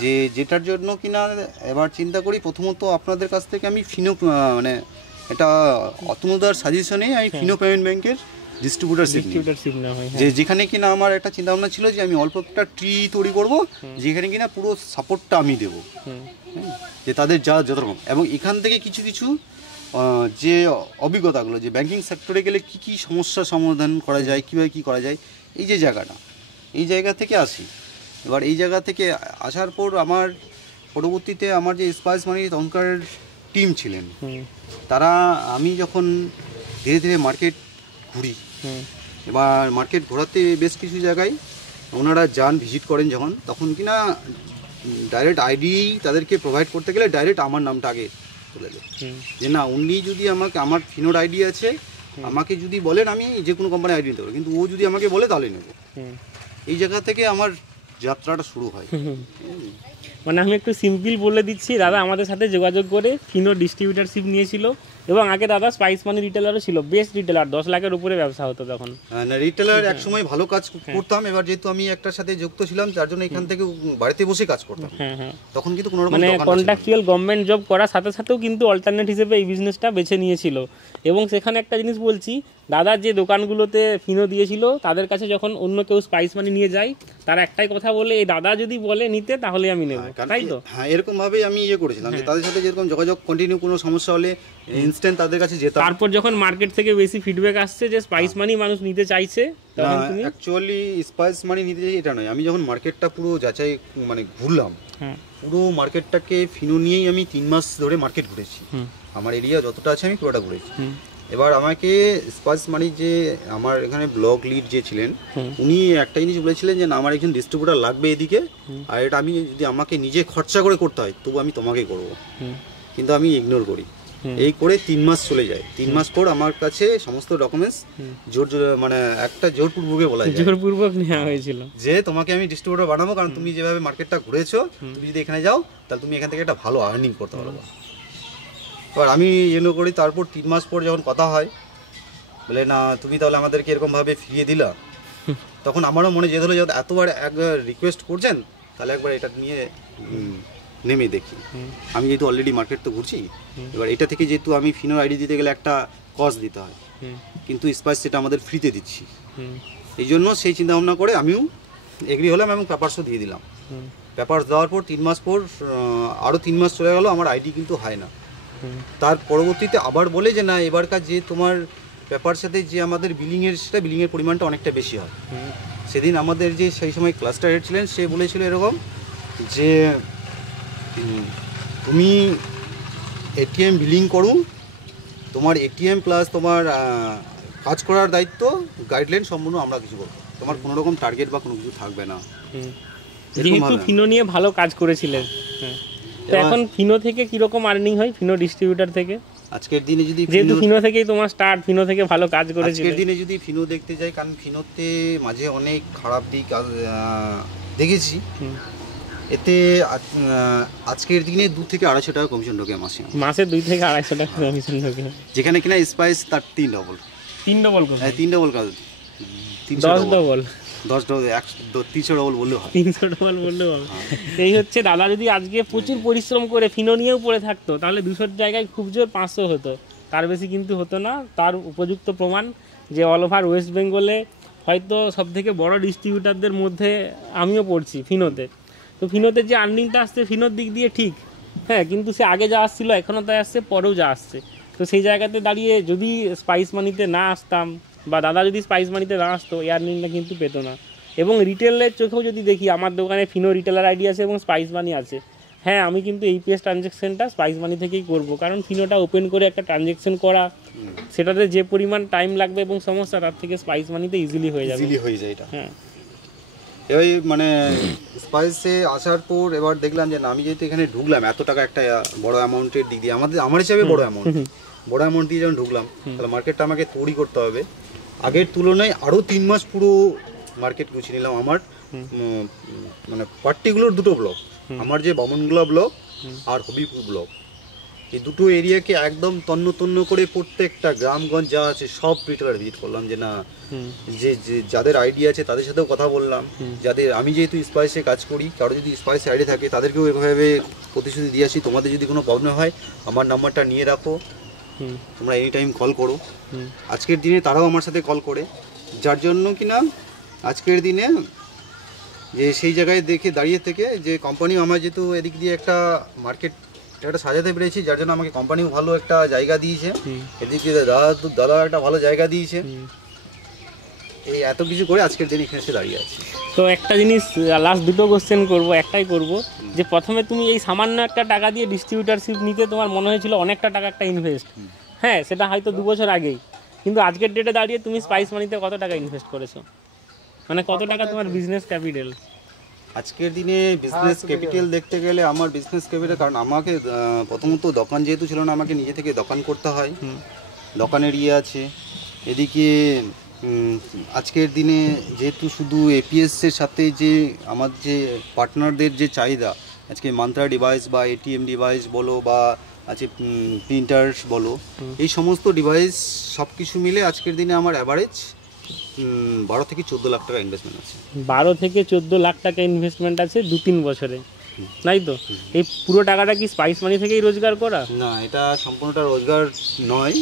যে যেটার জন্য কিনা এবার চিন্তা করি প্রথমত আপনাদের কাছ থেকে আমি ফিনো মানে এটা অতনুদার সাজেশনে আমি ফিনো পেমেন্ট ব্যাংকের ডিস্ট্রিবিউটারশিপ না হয়, যে যেখানে কিনা আমার একটা চিন্তা ভাবনা ছিল যে আমি অল্প একটা ট্রি তৈরি করব যেখানে কিনা পুরো সাপোর্টটা আমি দেবো, যে তাদের যত রকম, এবং এখান থেকে কিছু কিছু যে অভিজ্ঞতাগুলো যে ব্যাংকিং সেক্টরে গেলে কি কি সমস্যার সমাধান করা যায়, কীভাবে কী করা যায়, এই যে জায়গাটা এই জায়গা থেকে আসি। এবার এই জায়গা থেকে আসার পর আমার পরবর্তীতে আমার যে স্পাইস মানি তখনকার টিম ছিলেন, তারা আমি যখন ধীরে ধীরে মার্কেট ঘুরি, এবার মার্কেট ঘোরাতে বেশ কিছু জায়গায় ওনারা যান ভিজিট করেন যখন, তখন কিনা ডাইরেক্ট আইডি তাদেরকে প্রোভাইড করতে গেলে ডাইরেক্ট আমার নামটা আগে তুলে দেয়, যে না উনি যদি আমাকে আমার ফিনোর আইডি আছে আমাকে যদি বলেন আমি যে কোনো কোম্পানি আইডি নিতে পারবো, কিন্তু ও যদি আমাকে বলে তাহলে নেব। এই জায়গা থেকে আমার যাত্রাটা শুরু হয়। মানে আমি একটু সিম্পল বলে দিচ্ছি, দাদা আমাদের সাথে যোগাযোগ করে ফিনো ডিস্ট্রিবিউটারশিপ নিয়েছিল, এবং আগে দাদা স্পাইস মানি রিটেলারও ছিল, বেস্ট রিটেলার, 10 লাখের উপরে ব্যবসা হতো তখন। না রিটেলার এক সময় ভালো কাজ করতাম, এবার যেহেতু আমি একটার সাথে যুক্ত ছিলাম তার জন্য এখান থেকে বাড়িতে বসে কাজ করতাম। তখন কিন্তু কোনো রকম মানে কন্ট্রাকচুয়াল গভর্নমেন্ট জব করার সাথে সাথেও কিন্তু অল্টারনেট হিসেবে এই বিজনেসটা বেছে নিয়েছিল। এবং সেখানে একটা জিনিস বলছি দাদার যে দোকানগুলোতে ফিনো দিয়েছিল তাদের কাছে যখন অন্য কেউ স্পাইস মানি নিয়ে যায় তারা একটাই কথা বলে, এই দাদা যদি বলে নিতে তাহলে আমি নেব, তাই তো? হ্যাঁ, এরকম ভাবেই আমি করেছিলাম যে তাদের সাথে যেরকম যোগাযোগ কন্টিনিউ, কোনো সমস্যা হলে ইনস্ট্যান্ট তাদের কাছে যেতাম। তারপর যখন মার্কেট থেকে বেশি ফিডব্যাক আসছে যে স্পাইস মানি মানুষ নিতে চাইছে, তখন তুমি অ্যাকচুয়ালি স্পাইস মানি নিতে চাই এটা নয়, আমি যখন মার্কেটটা পুরো যাচাই ঘুরলাম, পুরো মার্কেটটাকে ফিনো নিয়েই আমি 3 মাস ধরে মার্কেট ঘুরেছি, আমার এরিয়া যতটা আছে আমি পুরোটা ঘুরেছি। এবার আমাকে স্পাইস মানি যে আমার এখানে ব্লক লিড যে ছিলেন উনি একটা জিনিস বলেছিলেন যে না, আমার একজন ডিস্ট্রিবিউটার লাগবে এদিকে, আর এটা আমি যদি আমাকে নিজে খরচা করে করতে হয় তবু আমি তোমাকেই করবো, কিন্তু আমি ইগনোর করি। এই করে 3 মাস চলে যায়। 3 মাস পর আমার কাছে সমস্ত ডকুমেন্টস একটা জোরপূর্বকে বলা যায়, জোরপূর্বক নেওয়া হয়েছিল যে তোমাকে আমি ডিস্ট্রিবিউটর বানাবো, কারণ তুমি যেভাবে মার্কেটটা ঘুরেছো, তুমি যদি এখানে যাও তাহলে তুমি এখান থেকে একটা ভালো আর্নিং করতে পারবে। এবার আমি করি। তারপর 3 মাস পর যখন কথা হয়, বলে না তুমি তাহলে আমাদেরকে এরকমভাবে ফিরিয়ে দিলা, তখন আমারও মনে জেদ হলো যে এতবার একবার রিকোয়েস্ট করছেন তাহলে একবার এটা নিয়ে নেমে দেখি। আমি যেহেতু অলরেডি মার্কেট তো ঘুরছি, এবার এটা থেকে যেহেতু আমি ফিনোর আইডি দিতে গেলে একটা কস্ট দিতে হয়, কিন্তু স্পাইস সেটা আমাদের ফ্রিতে দিচ্ছি, এই জন্য সেই চিন্তা ভাবনা করে আমিও এগ্রি হলাম এবং পেপারসও দিয়ে দিলাম। পেপার দেওয়ার পর 3 মাস পর আরও 3 মাস চলে গেল, আমার আইডি কিন্তু হয় না। তার পরবর্তীতে আবার বলে যে না, এবারকার যে তোমার পেপার সাথে যে আমাদের বিলিংয়ের পরিমাণটা অনেকটা বেশি হয়। সেদিন আমাদের যে সেই সময় ক্লাস্টার হেড ছিলেন সে বলেছিল এরকম যে তুমি এটিএম বিলিং করো, তোমার এটিএম প্লাস তোমার কাজ করার দায়িত্ব, গাইডলাইন সম্পূর্ণ আমরা কিছু করবো, তোমার কোনো রকম টার্গেট বা কোনো কিছু থাকবে না। যেহেতু ফিনো নিয়ে ভালো কাজ করেছিলেন, তো এখন ফিনো থেকে কিরকম আর্নিং হয় ফিনো ডিস্ট্রিবিউটার থেকে? আজকের দিনে যদি যেহেতু ফিনো থেকেই তোমার স্টার্ট, ফিনো থেকে ভালো কাজ করেছিলে, আজকের দিনে যদি ফিনো দেখতে যাই, কারণ ফিনোতে মাঝে অনেক খারাপ দিক দেখেছি, এতে আজকের দিনে 2 থেকে 250 টাকা কমিশন ঢোকে মাসে 2 থেকে 250 টাকা কমিশন ঢোকে, যেখানে কিনা স্পাইস তার 3 ডবল কাজ, 10 ডবল 300 ডবল বললেও হয়, 300 ডবল বললেও হবে। এই হচ্ছে দাদা যদি আজকে প্রচুর পরিশ্রম করে ফিনো নিয়েও পড়ে থাকতো তাহলে 200 জায়গায় খুব জোর 500 হতো, তার বেশি কিন্তু হতো না। তার উপযুক্ত প্রমাণ যে অল ওভার ওয়েস্ট বেঙ্গলে হয়তো সবথেকে বড় ডিস্ট্রিবিউটারদের মধ্যে আমিও পড়ছি ফিনোতে। তো ফিনোতে যে আর্নিংটা আসছে ফিনোর দিক দিয়ে ঠিক, হ্যাঁ, কিন্তু সে আগে যা আসছিলো এখনও তাই আসছে, পরেও যা আসছে। তো সেই জায়গাতে দাঁড়িয়ে যদি স্পাইস মানিতে না আসতাম বা দাদা যদি স্পাইস মানিতে না আসতো, এই আর্নিংটা কিন্তু পেতো না। এবং রিটেলের চোখেও যদি দেখি, আমার দোকানে ফিনো রিটেলার আইডি আছে এবং স্পাইস মানি আছে, হ্যাঁ আমি কিন্তু ইপিএস ট্রানজ্যাকশনটা স্পাইস মানি থেকেই করব, কারণ ফিনোটা ওপেন করে একটা ট্রানজ্যাকশন করা, সেটাতে যে পরিমাণ টাইম লাগবে এবং সমস্যা, তার থেকে স্পাইস মানিতে ইজিলি হয়ে যায় এটা। হ্যাঁ, এবার স্পাইসে আসার পর এবার দেখলাম যে না, আমি যেহেতু এখানে ঢুকলাম এত টাকা একটা বড় অ্যামাউন্টের দিক দিয়ে, আমার হিসাবে বড় অ্যামাউন্ট দিয়ে যখন ঢুকলাম, তাহলে মার্কেটটা আমাকে তৈরি করতে হবে। আগের তুলনায় আরও 3 মাস পুরো মার্কেট গুছিয়ে নিলাম। আমার পার্টিকুলার 2টো ব্লক, আমার যে বামনগোলা ব্লক আর হবিপুর ব্লক, এই 2টো এরিয়াকে একদম তন্ন করে প্রত্যেকটা গ্রামগঞ্জ যা আছে সব রিটেলার ভিজিট করলাম, যে না যে যাদের আইডিয়া আছে তাদের সাথেও কথা বললাম, যাদের আমি যেহেতু স্পাইসে কাজ করি, কারো যদি স্পাইসে আইডিয়া থাকে তাদেরকেও এভাবে প্রতিশ্রুতি দিয়ে আসি, তোমাদের যদি কোনো প্রবলেম হয় আমার নাম্বারটা নিয়ে রাখো, তোমরা এনি টাইম কল করো। আজকের দিনে তারাও আমার সাথে কল করে, যার জন্য কিনা আজকের দিনে যে সেই জায়গায় দাঁড়িয়ে থেকে যে কোম্পানি আমার যেহেতু এদিক দিয়ে একটা মার্কেট একটা সাজাতে পেরেছি, যার জন্য আমাকে কোম্পানিও ভালো একটা জায়গা দিয়েছে, এদিক দিয়ে দাদা একটা ভালো জায়গা দিয়েছে, এই এত কিছু করে আজকের দিন এখানে এসে দাঁড়িয়ে আছি। তো একটা জিনিস লাস্ট 2টো কোশ্চেন করবো, একটাই করব যে প্রথমে তুমি এই সামান্য একটা টাকা দিয়ে ডিস্ট্রিবিউটারশিপ নিতে তোমার মনে হয়েছিল অনেকটা টাকা একটা ইনভেস্ট, হ্যাঁ সেটা হয়তো 2 বছর আগেই, কিন্তু আজকের ডেটে দাঁড়িয়ে তুমি স্পাইস মানিতে কত টাকা ইনভেস্ট করেছো, কত টাকা তোমার বিজনেস ক্যাপিটাল? আজকের দিনে বিজনেস ক্যাপিটাল দেখতে গেলে আমার বিজনেস ক্যাপিটাল, কারণ আমাকে প্রথমত দোকান যেহেতু ছিল না, আমাকে নিজে থেকে দোকান করতে হয়, দোকানের আছে এদিকে। আজকের দিনে যেহেতু শুধু এপিএসের সাথে যে আমার যে পার্টনারদের যে চাহিদা, আজকে মান্ত্রা ডিভাইস বা এটিএম ডিভাইস বলো বা আছে প্রিন্টার্স বলো, এই সমস্ত ডিভাইস সব কিছু মিলে আজকের দিনে আমার অ্যাভারেজ 12 থেকে 14 লাখ টাকা ইনভেস্টমেন্ট আছে। 12 থেকে 14 লাখ টাকা ইনভেস্টমেন্ট আছে 2-3 বছরে, তাই তো? এই পুরো টাকাটা কি স্পাইস মানি থেকেই রোজগার করা? না, এটা সম্পূর্ণটা রোজগার নয়,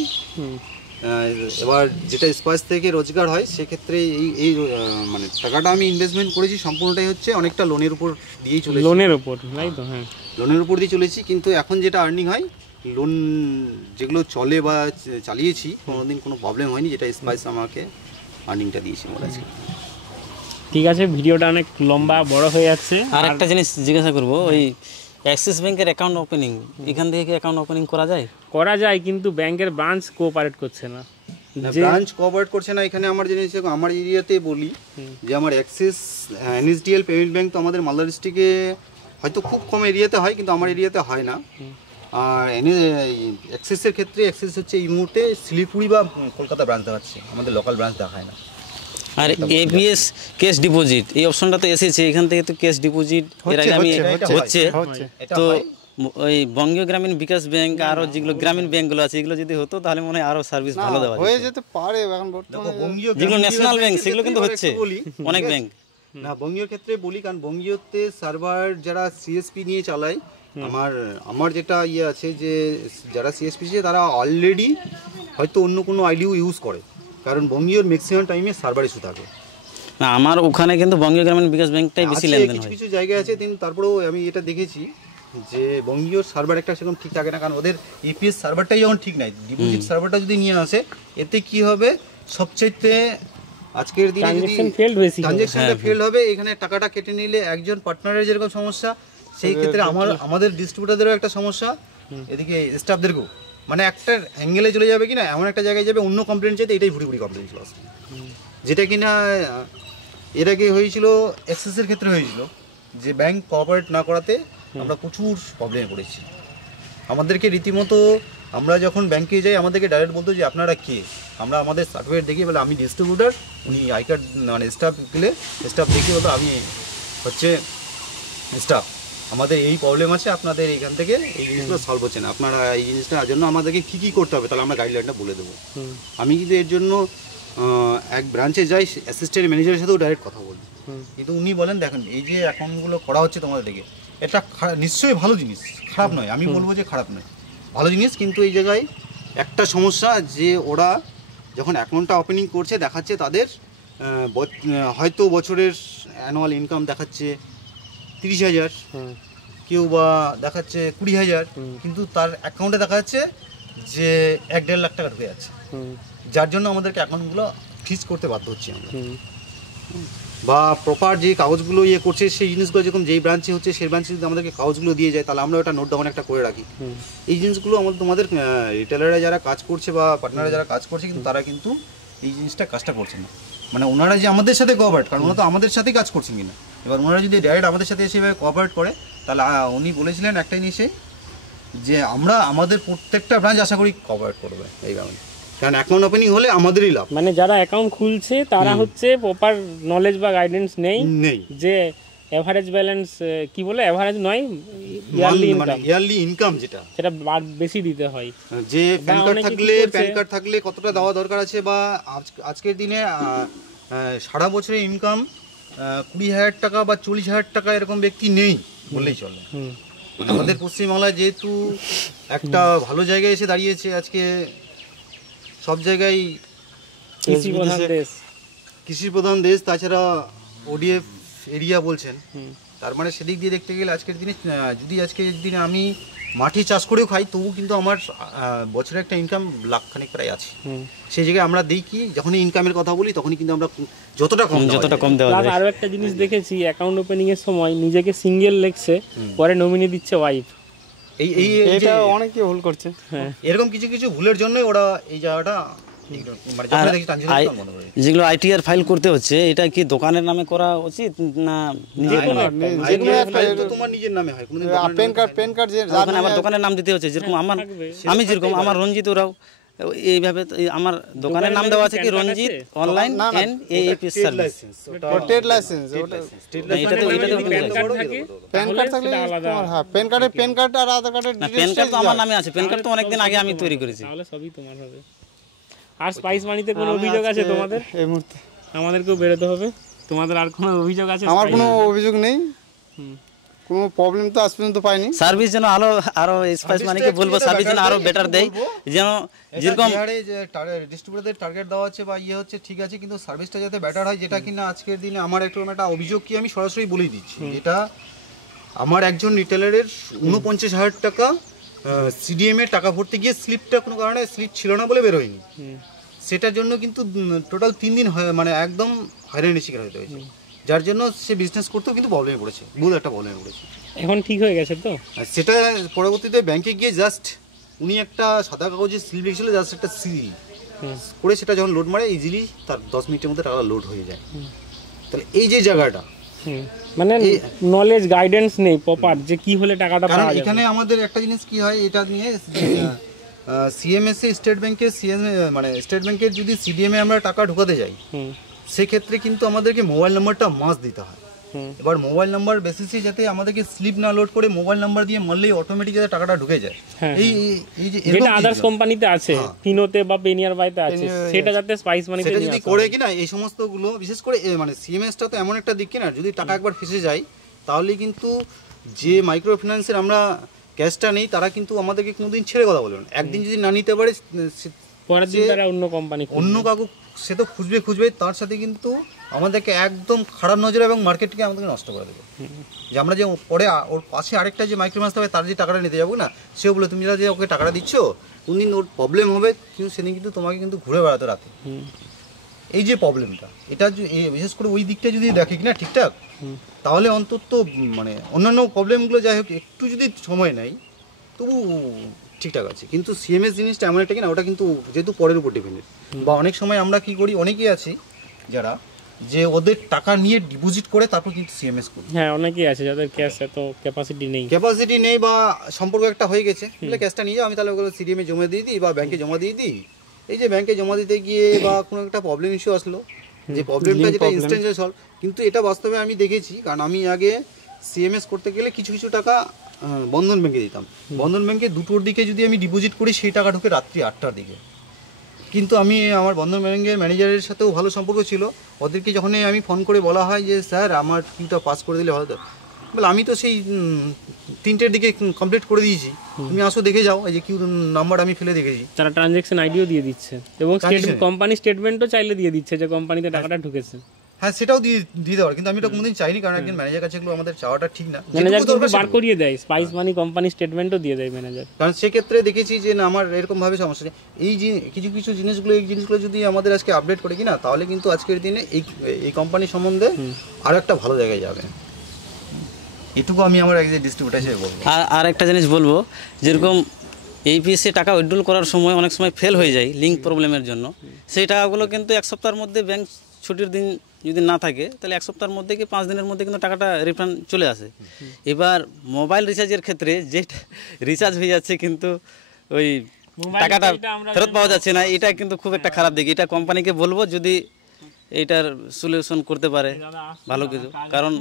এবার যেটা স্পাইস থেকে রোজগার হয় সেক্ষেত্রে এই মানে টাকাটা আমি ইনভেস্টমেন্ট করেছি সম্পূর্ণটাই হচ্ছে অনেকটা লোনের উপর দিয়েই চলেছি। লোনের উপর, তাই তো? হ্যাঁ, লোনের উপর দিয়ে চলেছি, কিন্তু এখন যেটা আর্নিং হয় লোন যেগুলো চলে বা চালিয়েছি কোনোদিন কোনো প্রবলেম হয়নি, যেটা স্পাইস আমাকে আর্নিংটা দিয়েছে আমার কাছে। ঠিক আছে, ভিডিওটা অনেক লম্বা বড় হয়ে যাচ্ছে। আর একটা জিনিস জিজ্ঞাসা করবো, ওই অ্যাক্সিস ব্যাংকের অ্যাকাউন্ট ওপেনিং এখান থেকে কি অ্যাকাউন্ট ওপেনিং করা যায়? করা যায়, কিন্তু ব্যাংকের ব্রাঞ্চ কোঅপারেট করছে না। ব্রাঞ্চ কোঅপারেট করছে না এখানে। আমার জিনিস আমার এরিয়াতে বলি যে আমার অ্যাক্সিস এনএসডিএল পেমেন্ট ব্যাংক তো আমাদের মালদা ডিস্ট্রিক্টে হয়তো খুব কম এরিয়াতে হয়, কিন্তু আমার এরিয়াতে হয় না। আর অ্যাক্সিসের ক্ষেত্রে অ্যাক্সিস হচ্ছে এই মুহূর্তে শিলিগুড়ি বা কলকাতা ব্রাঞ্চ দেখাচ্ছে, আমাদের লোকাল ব্রাঞ্চ দেখায় না। আর এবিএস ক্যাশ ডিপোজিট এই অপশনটা তো এসেছে, এখান থেকে তো ক্যাশ ডিপোজিট এর আগে আমি হচ্ছে তো ওই বঙ্গীয় গ্রামীণ বিকাশ ব্যাংক আরো যেগুলো গ্রামীণ ব্যাংকগুলো আছে এগুলো যদি হতো তাহলে মনে হয় আরো সার্ভিস ভালো দেওয়া হয়ে যেতে পারে। এখন বর্তমানে যেগুলো ন্যাশনাল ব্যাংক সেগুলো কিন্তু হচ্ছে অনেক ব্যাংক না। বঙ্গীয় ক্ষেত্রে বলি, কারণ বঙ্গীয়তে সার্ভার যারা সিএসপি নিয়ে চালায়, আমার যেটা ইয়ে আছে যে যারা সিএসপি আছে তারা অলরেডি হয়তো অন্য কোনো আইডিও ইউজ করে, কারণ বঙ্গীয়র ম্যাক্সিমাম টাইমে সার্ভার ইস্যু থাকে। না, আমার ওখানে কিন্তু বঙ্গীয় গ্রামীণ বিকাশ ব্যাংকটাই বেশি লেনদেন হয়। কিছু কিছু জায়গায় আছে, কিন্তু তারপরেও আমি এটা দেখেছি যে বঙ্গীয় সার্ভার একটা সেরকম ঠিক থাকে না, কারণ ওদের ইপিএস সার্ভারটাই যখন ঠিক নাই, ডিপোজিট সার্ভারটা যদি নিয়ে আসে এতে কি হবে, সবচেয়ে আজকের দিনে ট্রানজ্যাকশনটা ফেল হবে, এখানে টাকাটা কেটে নিলে একজন পার্টনারের যেরকম সমস্যা, সেই ক্ষেত্রে আমাদের ডিস্ট্রিবিউটারদেরও একটা সমস্যা, এদিকে স্টাফদেরকেও, মানে একটা অ্যাঙ্গেলে চলে যাবে কিনা এমন একটা জায়গায় যাবে, অন্য কমপ্লেন চাইতে এটাই ভুড়ি ভুড়ি কমপ্লেন চলে আসবে। যেটা কিনা এর আগে হয়েছিল, অ্যাক্সেসের ক্ষেত্রে হয়েছিল যে ব্যাংক কোঅপারেট না করাতে আমরা প্রচুর প্রবলেমে পড়েছি। আমাদেরকে রীতিমতো আমরা যখন ব্যাংকে যাই আমাদেরকে ডাইরেক্ট বলতো যে আপনারা কে, আমরা আমাদের সার্টিফিকেট দেখি বলে আমি ডিস্ট্রিবিউটার, উনি আই কার্ড মানে স্টাফ দিলে স্টাফ দেখি বলতো আমি হচ্ছে স্টাফ, আমাদের এই প্রবলেম আছে, আপনাদের এইখান থেকে এই জিনিসগুলো সলভ হচ্ছে না, আপনারা এই জিনিসটার জন্য আমাদেরকে কী কী করতে হবে তাহলে আমরা গাইডলাইনটা বলে দেবো। আমি কিন্তু এর জন্য এক ব্রাঞ্চে যাই, অ্যাসিস্ট্যান্ট ম্যানেজারের সাথেও ডাইরেক্ট কথা বলি, কিন্তু উনি বলেন দেখেন এই যে অ্যাকাউন্টগুলো করা হচ্ছে তোমাদের থেকে, এটা নিশ্চয়ই ভালো জিনিস, খারাপ নয়, আমি বলবো যে খারাপ নয়, ভালো জিনিস, কিন্তু এই জায়গায় একটা সমস্যা যে ওরা যখন অ্যাকাউন্টটা ওপেনিং করছে দেখাচ্ছে তাদের হয়তো বছরের অ্যানুয়াল ইনকাম দেখাচ্ছে 30,000, কেউ বা দেখাচ্ছে 20,000, কিন্তু তার অ্যাকাউন্টে দেখা যাচ্ছে যে 1-1.5 লাখ টাকা ঢুকে যাচ্ছে, যার জন্য আমাদেরকে অ্যাকাউন্টগুলো ফ্রিজ করতে বাধ্য হচ্ছি আমরা, বা প্রপার যে কাগজগুলো ইয়ে করছে সেই জিনিসগুলো যখন যেই ব্রাঞ্চে হচ্ছে সেই ব্রাঞ্চে যদি আমাদেরকে কাগজগুলো দিয়ে যায় তাহলে আমরা ওটা নোট ডাউন একটা করে রাখি। এই জিনিসগুলো তোমাদের রিটেলাররা যারা কাজ করছে বা পার্টনাররা যারা কাজ করছে কিন্তু তারা কিন্তু এই কাজটা করছে না, মানে ওনারা যে আমাদের সাথে কোঅপারেট, কারণ ওনারা তো আমাদের সাথেই কাজ করছেন কিনা, এবার ওনারা যদি ডাইরেক্ট আমাদের সাথে এসেভাবে কোঅপারেট করে তাহলে উনি বলেছিলেন একটা জিনিসে যে আমরা আমাদের প্রত্যেকটা ব্রাঞ্চ আশা করি কোঅপারেট করবে এই কারণে, কারণ অ্যাকাউন্ট ওপেনিং হলে আমাদেরই লাভ। মানে যারা অ্যাকাউন্ট খুলছে তারা হচ্ছে প্রপার নলেজ বা গাইডেন্স নেই যে এভারেজ ব্যালেন্স কি বলে, এভারেজ নয় ইয়ারলি ইনকাম যেটা সেটা বেশি দিতে হয়, যে প্যান কার্ড থাকলে কতটা দেওয়া দরকার আছে, বা আজকের দিনে সারা বছরের ইনকাম 20,000 টাকা বা 40,000 টাকা এরকম ব্যক্তি নেই বললেই চলে। আমাদের পশ্চিমবাংলায় যেহেতু একটা ভালো জায়গায় এসে দাঁড়িয়েছে, আজকে সব জায়গায় কৃষি প্রধান দেশ, তাছাড়া ওডিএফ এরিয়া বলছেন, তার মানে সেদিক দিয়ে দেখতে গেলে আজকের দিনে আমি মাটি চাষ করেও খাই, তবু কিন্তু আমার বছরে একটা ইনকাম লাখখানেক প্রায় আছে। সেই জায়গায় আমরা দেখি যখনই ইনকামের কথা বলি তখনই কিন্তু আমরা যতটা কম দেওয়া যায়। আরো একটা জিনিস দেখেছি, অ্যাকাউন্ট ওপেনিং এর সময় নিজেকে সিঙ্গেল লেখছে, পরে নমিনি দিচ্ছে ওয়াইফ, এটা অনেকে ভুল করছে। এরকম কিছু কিছু ভুলের জন্য ওরা এই জায়গাটা যেগুলো আইটিআর ফাইল করতে হচ্ছে, এটা কি দোকানের নামে করা উচিত না তোমার নিজের নামে হয়? প্যান কার্ড আমার দোকানের নাম দিতে হচ্ছে, যেরকম আমি যেরকম আমার রঞ্জিত ওরাও এইভাবে আমার দোকানের নাম দেওয়া আছে কি Ranjit online and AAP service, trade licence, PAN card থাকলে হ্যাঁ প্যান কার্ড আর আধার কার্ডের প্যান কার্ড তো আমার নামে আছে, প্যান কার্ড তো অনেকদিন আগে আমি তৈরি করেছি, তাহলে সবই তোমার হবে। আর স্পাইস মানিতে কোনো অভিযোগ আছে তোমাদের? এই মুহূর্তে আমাদেরকেও বেরোতে হবে। তোমাদের আর কোনো অভিযোগ আছে? আমার কোনো অভিযোগ নেই, কোনো প্রবলেম তো আজ পর্যন্ত পাইনি। সার্ভিস যেন আরো স্পাইস মানিকে বলবো সার্ভিস যেন আরো বেটার দেয়, যেন যেরকম যে ডিস্ট্রিবিউটরদের টার্গেট দেওয়া হচ্ছে বা ইয়ে হচ্ছে ঠিক আছে, কিন্তু সার্ভিসটা যাতে বেটার হয়, যেটা কিনা আজকের দিনে আমার একটা অভিযোগ কি আমি সরাসরি বলেই দিচ্ছি, এটা আমার একজন রিটেলারের 49,000 টাকা সিডিএম এর টাকা ভরতে গিয়ে স্লিপটা কোনো কারণে স্লিপ ছিল না বলে বের হয়নি, সেটার জন্য কিন্তু টোটাল 3 দিন মানে একদম হয়রানির শিকার হতে হয়েছে, যার জন্য সে বিজনেস করতেও কিন্তু প্রবলেমে পড়েছে, বহুত একটা প্রবলেমে পড়েছে। এখন ঠিক হয়ে গেছে তো? সেটা পরবর্তীতে ব্যাংকে গিয়ে জাস্ট উনি একটা সাদা কাগজের স্লিপ লিখেছিল, জাস্ট একটা সিল করে সেটা যখন লোড মারে ইজিলি তার 10 মিনিটের মধ্যে টাকা লোড হয়ে যায়। তাহলে এই যে জায়গাটা মানে নলেজ গাইডেন্স নেই প্রপার যে কি হলে টাকাটা পাওয়া যাবে। এখানে আমাদের একটা জিনিস কি হয়, এটা নিয়ে সিএমএস এ স্টেট ব্যাংকের মানে স্টেট ব্যাংকের যদি সিডিএম এ আমরা টাকা ঢোকাতে যাই, সেক্ষেত্রে কিন্তু আমাদেরকে মোবাইল নাম্বারটা মাস্ট দিতে হয়। এবার মোবাইল নাম্বার বেসিসে যাতে আমাদেরকে স্লিপ না লোড করে মোবাইল নাম্বার দিয়ে মারলেই অটোমেটিক যাতে টাকাটা ঢুকে যায়, এই যে যেটা আদার্স কোম্পানিতে আছে, ফিনোতে বা পেনিয়ার বাইতে আছে, সেটা যাতে স্পাইস মানিতে সেটা যদি করে কিনা এই সমস্ত গুলো, বিশেষ করে মানে সিএমএসটা তো এমন একটা দিক কিনা, যদি টাকা একবার ফেসে যায় তাহলে কিন্তু যে মাইক্রো ফিন্যান্সের আমরা ক্যাশটা নেই তারা কিন্তু আমাদেরকে কোনোদিন ছেড়ে কথা বলবে না। একদিন যদি না নিতে পারে পরের দিন তারা অন্য কোম্পানি অন্য কাকু সে তো খুঁজবে, তার সাথে কিন্তু আমাদেরকে একদম খারাপ নজরে এবং মার্কেটকে আমাদেরকে নষ্ট করে দেবে। যে আমরা যে পরে ওর পাশে আরেকটা যে মাইক্রো ফিন্যান্স হবে তার যে টাকাটা নিতে যাবো না, সেও বলে তুমি যে ওকে টাকাটা দিচ্ছ, কোনদিন ওর প্রবলেম হবে কিন্তু সেদিন কিন্তু তোমাকে কিন্তু ঘুরে বেড়াতে রাতে। এই যে প্রবলেমটা, এটা বিশেষ করে ওই দিকটা যদি দেখে কিনা ঠিকঠাক, তাহলে অন্তত মানে অন্যান্য প্রবলেমগুলো যাই হোক একটু যদি সময় নেয় তবু ঠিকঠাক আছে। কিন্তু সিএমএস জিনিসটা এমন একটা কিনা, ওটা কিন্তু যেহেতু পরের উপর ডিপেন্ডেন্ট, বা অনেক সময় আমরা কি করি, অনেকেই আছি যারা যে ওদের টাকা নিয়ে ডিপোজিট করে তারপর কিন্তু সিএমএস করি। হ্যাঁ, অনেকেই আছে যাদের ক্যাশ এত ক্যাপাসিটি নেই বা সম্পর্ক একটা হয়ে গেছে, বলে ক্যাশটা নিয়ে যাও, আমি তাহলে ওগুলো সিডিএমে জমা দিয়ে দিই বা ব্যাংকে জমা দিয়ে দিই। এই যে ব্যাংকে জমা দিতে গিয়ে বা কোনো একটা প্রবলেম ইস্যু আসলো, যে প্রবলেমটা যেটা ইনস্ট্যান্টলি সলভ, কিন্তু এটা বাস্তবে আমি দেখেছি, কারণ আমি আগে সিএমএস করতে গেলে কিছু টাকা বন্ধন ব্যাংকে দিতাম। বন্ধন ব্যাংকে 2টোর দিকে যদি আমি ডিপোজিট করি সেই টাকা ঢোকে রাত্রি 8টার দিকে। কিন্তু আমি আমার বন্ধন ব্যাংকের ম্যানেজারের সাথেও ভালো সম্পর্ক ছিল, ওদেরকে যখন আমি ফোন করে বলা হয় যে স্যার আমার কিউটা পাস করে দিলে ভালো, বলে আমি তো সেই 3টের দিকে কমপ্লিট করে দিয়েছি, তুমি আসো দেখে যাও, এই যে কিউ নাম্বার আমি ফেলে দেখেছি। তারা ট্রানজ্যাকশন আইডিও দিয়ে দিচ্ছে এবং কোম্পানি স্টেটমেন্টও চাইলে দিয়ে দিচ্ছে যে কোম্পানিতে টাকাটা ঢুকেছে। হ্যাঁ, সেটাও দিয়ে দিতে পারে, কিন্তু আমি এটা কোনোদিন চাইনি, কারণ একজন ম্যানেজার কাছে এগুলো আমাদের চাওয়াটা ঠিক না। ম্যানেজার কিন্তু বার করিয়ে দেয়, স্পাইস মানি কোম্পানি স্টেটমেন্টও দিয়ে দেয় ম্যানেজার। কারণ সেক্ষেত্রে দেখেছি যে না আমার এরকমভাবে সমস্যা নেই। এই যে কিছু জিনিসগুলো যদি আমাদের আজকে আপডেট করে কিনা, তাহলে কিন্তু আজকের দিনে এই কোম্পানি সম্বন্ধে আরও একটা ভালো জায়গায় যাবে। এটুকু আমি আমার একজন ডিস্ট্রিবিউটার হিসেবে বলবো। আর একটা জিনিস বলবো, যেরকম এইপিএসে টাকা উইথড্রল করার সময় অনেক সময় ফেল হয়ে যায় লিঙ্ক প্রবলেমের জন্য, সেই টাকাগুলো কিন্তু 1 সপ্তাহের মধ্যে, ব্যাংক ছুটির দিন যদি না থাকে তাহলে 1 সপ্তাহের মধ্যে কি 5 দিনের মধ্যে কিন্তু টাকাটা রিফান্ড চলে আসে। এবার মোবাইল রিচার্জের ক্ষেত্রে যে রিচার্জ হয়ে যাচ্ছে কিন্তু ওই টাকাটা ফেরত পাওয়া যাচ্ছে না, এটা কিন্তু খুব একটা খারাপ দিক। এটা কোম্পানিকে বলবো যদি এইটার সলিউশন করতে পারে ভালো কিছু, কারণ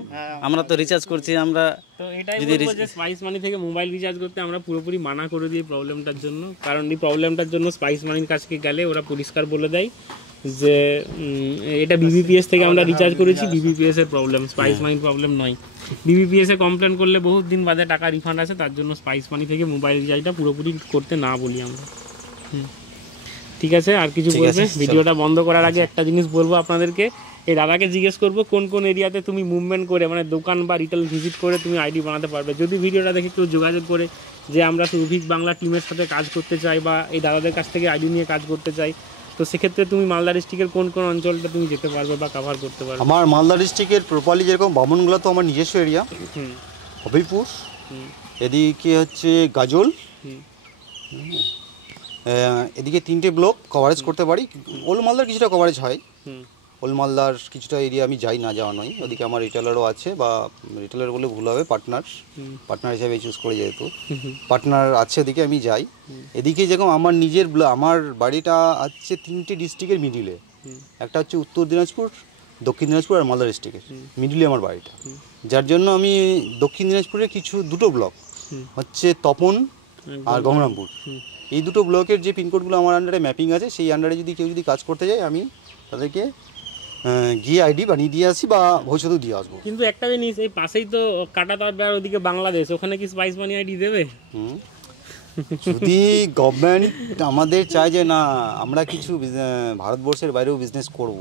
আমরা তো রিচার্জ করছি, আমরা তো এটাই বলবো যে স্পাইস মানি থেকে মোবাইল রিচার্জ করতে আমরা পুরোপুরি মানা করে দিই প্রবলেমটার জন্য। কারণ এই প্রবলেমটার জন্য স্পাইস মানির কাছে গেলে ওরা পরিষ্কার বলে দেয় যে এটা বিবিপিএস থেকে আমরা রিচার্জ করেছি, বিবিপিএস এর প্রবলেম, স্পাইস মানির প্রবলেম নয়। বিবিপিএস এ কমপ্লেন করলে বহুত দিন বাদে টাকা রিফান্ড আসে, তার জন্য স্পাইস মানি থেকে মোবাইল রিচার্জটা পুরোপুরি করতে না বলি আমরা। ঠিক আছে, আর কিছু বলবে? ভিডিওটা বন্ধ করার আগে একটা জিনিস বলবো আপনাদেরকে, এই দাদাকে জিজ্ঞেস করবো কোন এরিয়াতে তুমি মুভমেন্ট করে মানে দোকান বা রিটেল ভিজিট করে তুমি আইডি বানাতে পারবে। যদি ভিডিওটা দেখে একটু যোগাযোগ করে যে আমরা সুভিক বাংলা টিমের সাথে কাজ করতে চাই বা এই দাদাদের কাছ থেকে আইডি নিয়ে কাজ করতে চাই, তো সেক্ষেত্রে তুমি মালদা ডিস্ট্রিক্টের কোন অঞ্চলটা তুমি যেতে পারবে বা কভার করতে পারবে? আমার মালদা ডিস্ট্রিক্টের প্রপারলি যেরকম বামনগুলা তো আমার নিজস্ব এরিয়া, হবিপুর, এদিকে হচ্ছে গাজল, এদিকে 3টে ব্লক কভারেজ করতে পারি। ওল্ড মালদার কিছুটা কভারেজ হয়, ওল্ড মালদার কিছুটা এরিয়া আমি যাই, না যাওয়া নয়। ওদিকে আমার রিটেলারও আছে, বা রিটেলার বলে ভুল হবে, পার্টনার হিসাবে চুজ করে, যেহেতু পার্টনার আছে ওদিকে আমি যাই। এদিকে যেরকম আমার নিজের আমার বাড়িটা আছে 3টে ডিস্ট্রিক্টের মিডিলে, একটা হচ্ছে উত্তর দিনাজপুর, দক্ষিণ দিনাজপুর আর মালদা ডিস্ট্রিক্টের মিডিলে আমার বাড়িটা, যার জন্য আমি দক্ষিণ দিনাজপুরের 2টো ব্লক হচ্ছে তপন আর গঙ্গরামপুর, এই 2টো ব্লকের যে পিনকোডগুলো আমার আন্ডারে ম্যাপিং আছে, সেই আন্ডারে যদি কেউ কাজ করতে যায় আমি তাদেরকে গিয়ে আইডি বানিয়ে দিয়ে আসি বা ভবিষ্যতেও দিয়ে আসবো। কিন্তু একটা জিনিস, এই পাশেই তো কাটাতার ওদিকে বাংলাদেশ, ওখানে কি স্পাইস মানি আইডি দেবে? যদি গভর্নমেন্ট আমাদের চায় যে না আমরা কিছু ভারতবর্ষের বাইরেও বিজনেস করব,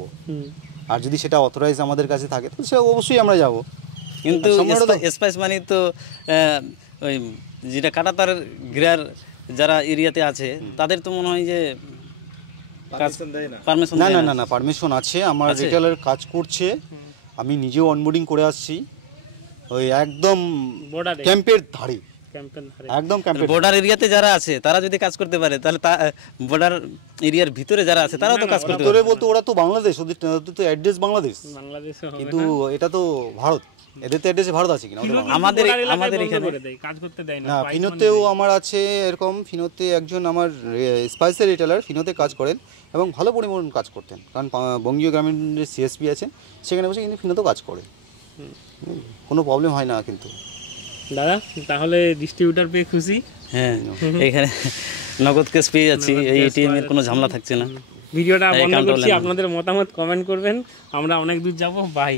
আর যদি সেটা অথরাইজ আমাদের কাছে থাকে তো সে অবশ্যই আমরা যাব। কিন্তু স্পাইস মানি তো ওই যেটা কাটাতার গ্রার যারা এরিয়াতে আছে তাদের তো মনে হয় যে পারমিশন না না না না পারমিশন আছে। আমার রিটেলার কাজ করছে, আমি নিজেও অনবোর্ডিং করে আসছি ওই একদম ক্যাম্পের ধারে, একদম ক্যাম্পের বর্ডার এরিয়াতে যারা আছে তারা যদি কাজ করতে পারে তাহলে বর্ডার এরিয়ার ভিতরে যারা আছে তারাও তো কাজ করতে পারে। বলতে ওরা তো বাংলাদেশ, ওদের তো অ্যাড্রেস বাংলাদেশ, কিন্তু এটা তো ভারত, এদের তো অ্যাড্রেসে ভারত আছে কিনা? আমাদের এখানে কাজ করতে দেয় না। না, ফিনোতেও আমার আছে এরকম। ফিনোতে একজন আমার স্পাইসের রিটেলার ফিনোতে কাজ করেন এবং ভালো পরিমাণ কাজ করতেন, কারণ বঙ্গীয় গ্রামীণের সিএসপি আছে সেখানে বসে কিন্তু ফিনোতেও কাজ করে, কোনো প্রবলেম হয় না। কিন্তু দাদা তাহলে ডিস্ট্রিবিউটার পেয়ে খুশি? হ্যাঁ, এখানে নগদ ক্যাশ পেয়ে যাচ্ছি, এই এটিএম এর কোনো ঝামেলা থাকছে না। ভিডিওটা বন্ধ করছি, আপনাদের মতামত কমেন্ট করবেন, আমরা অনেক দূর যাব। বাই।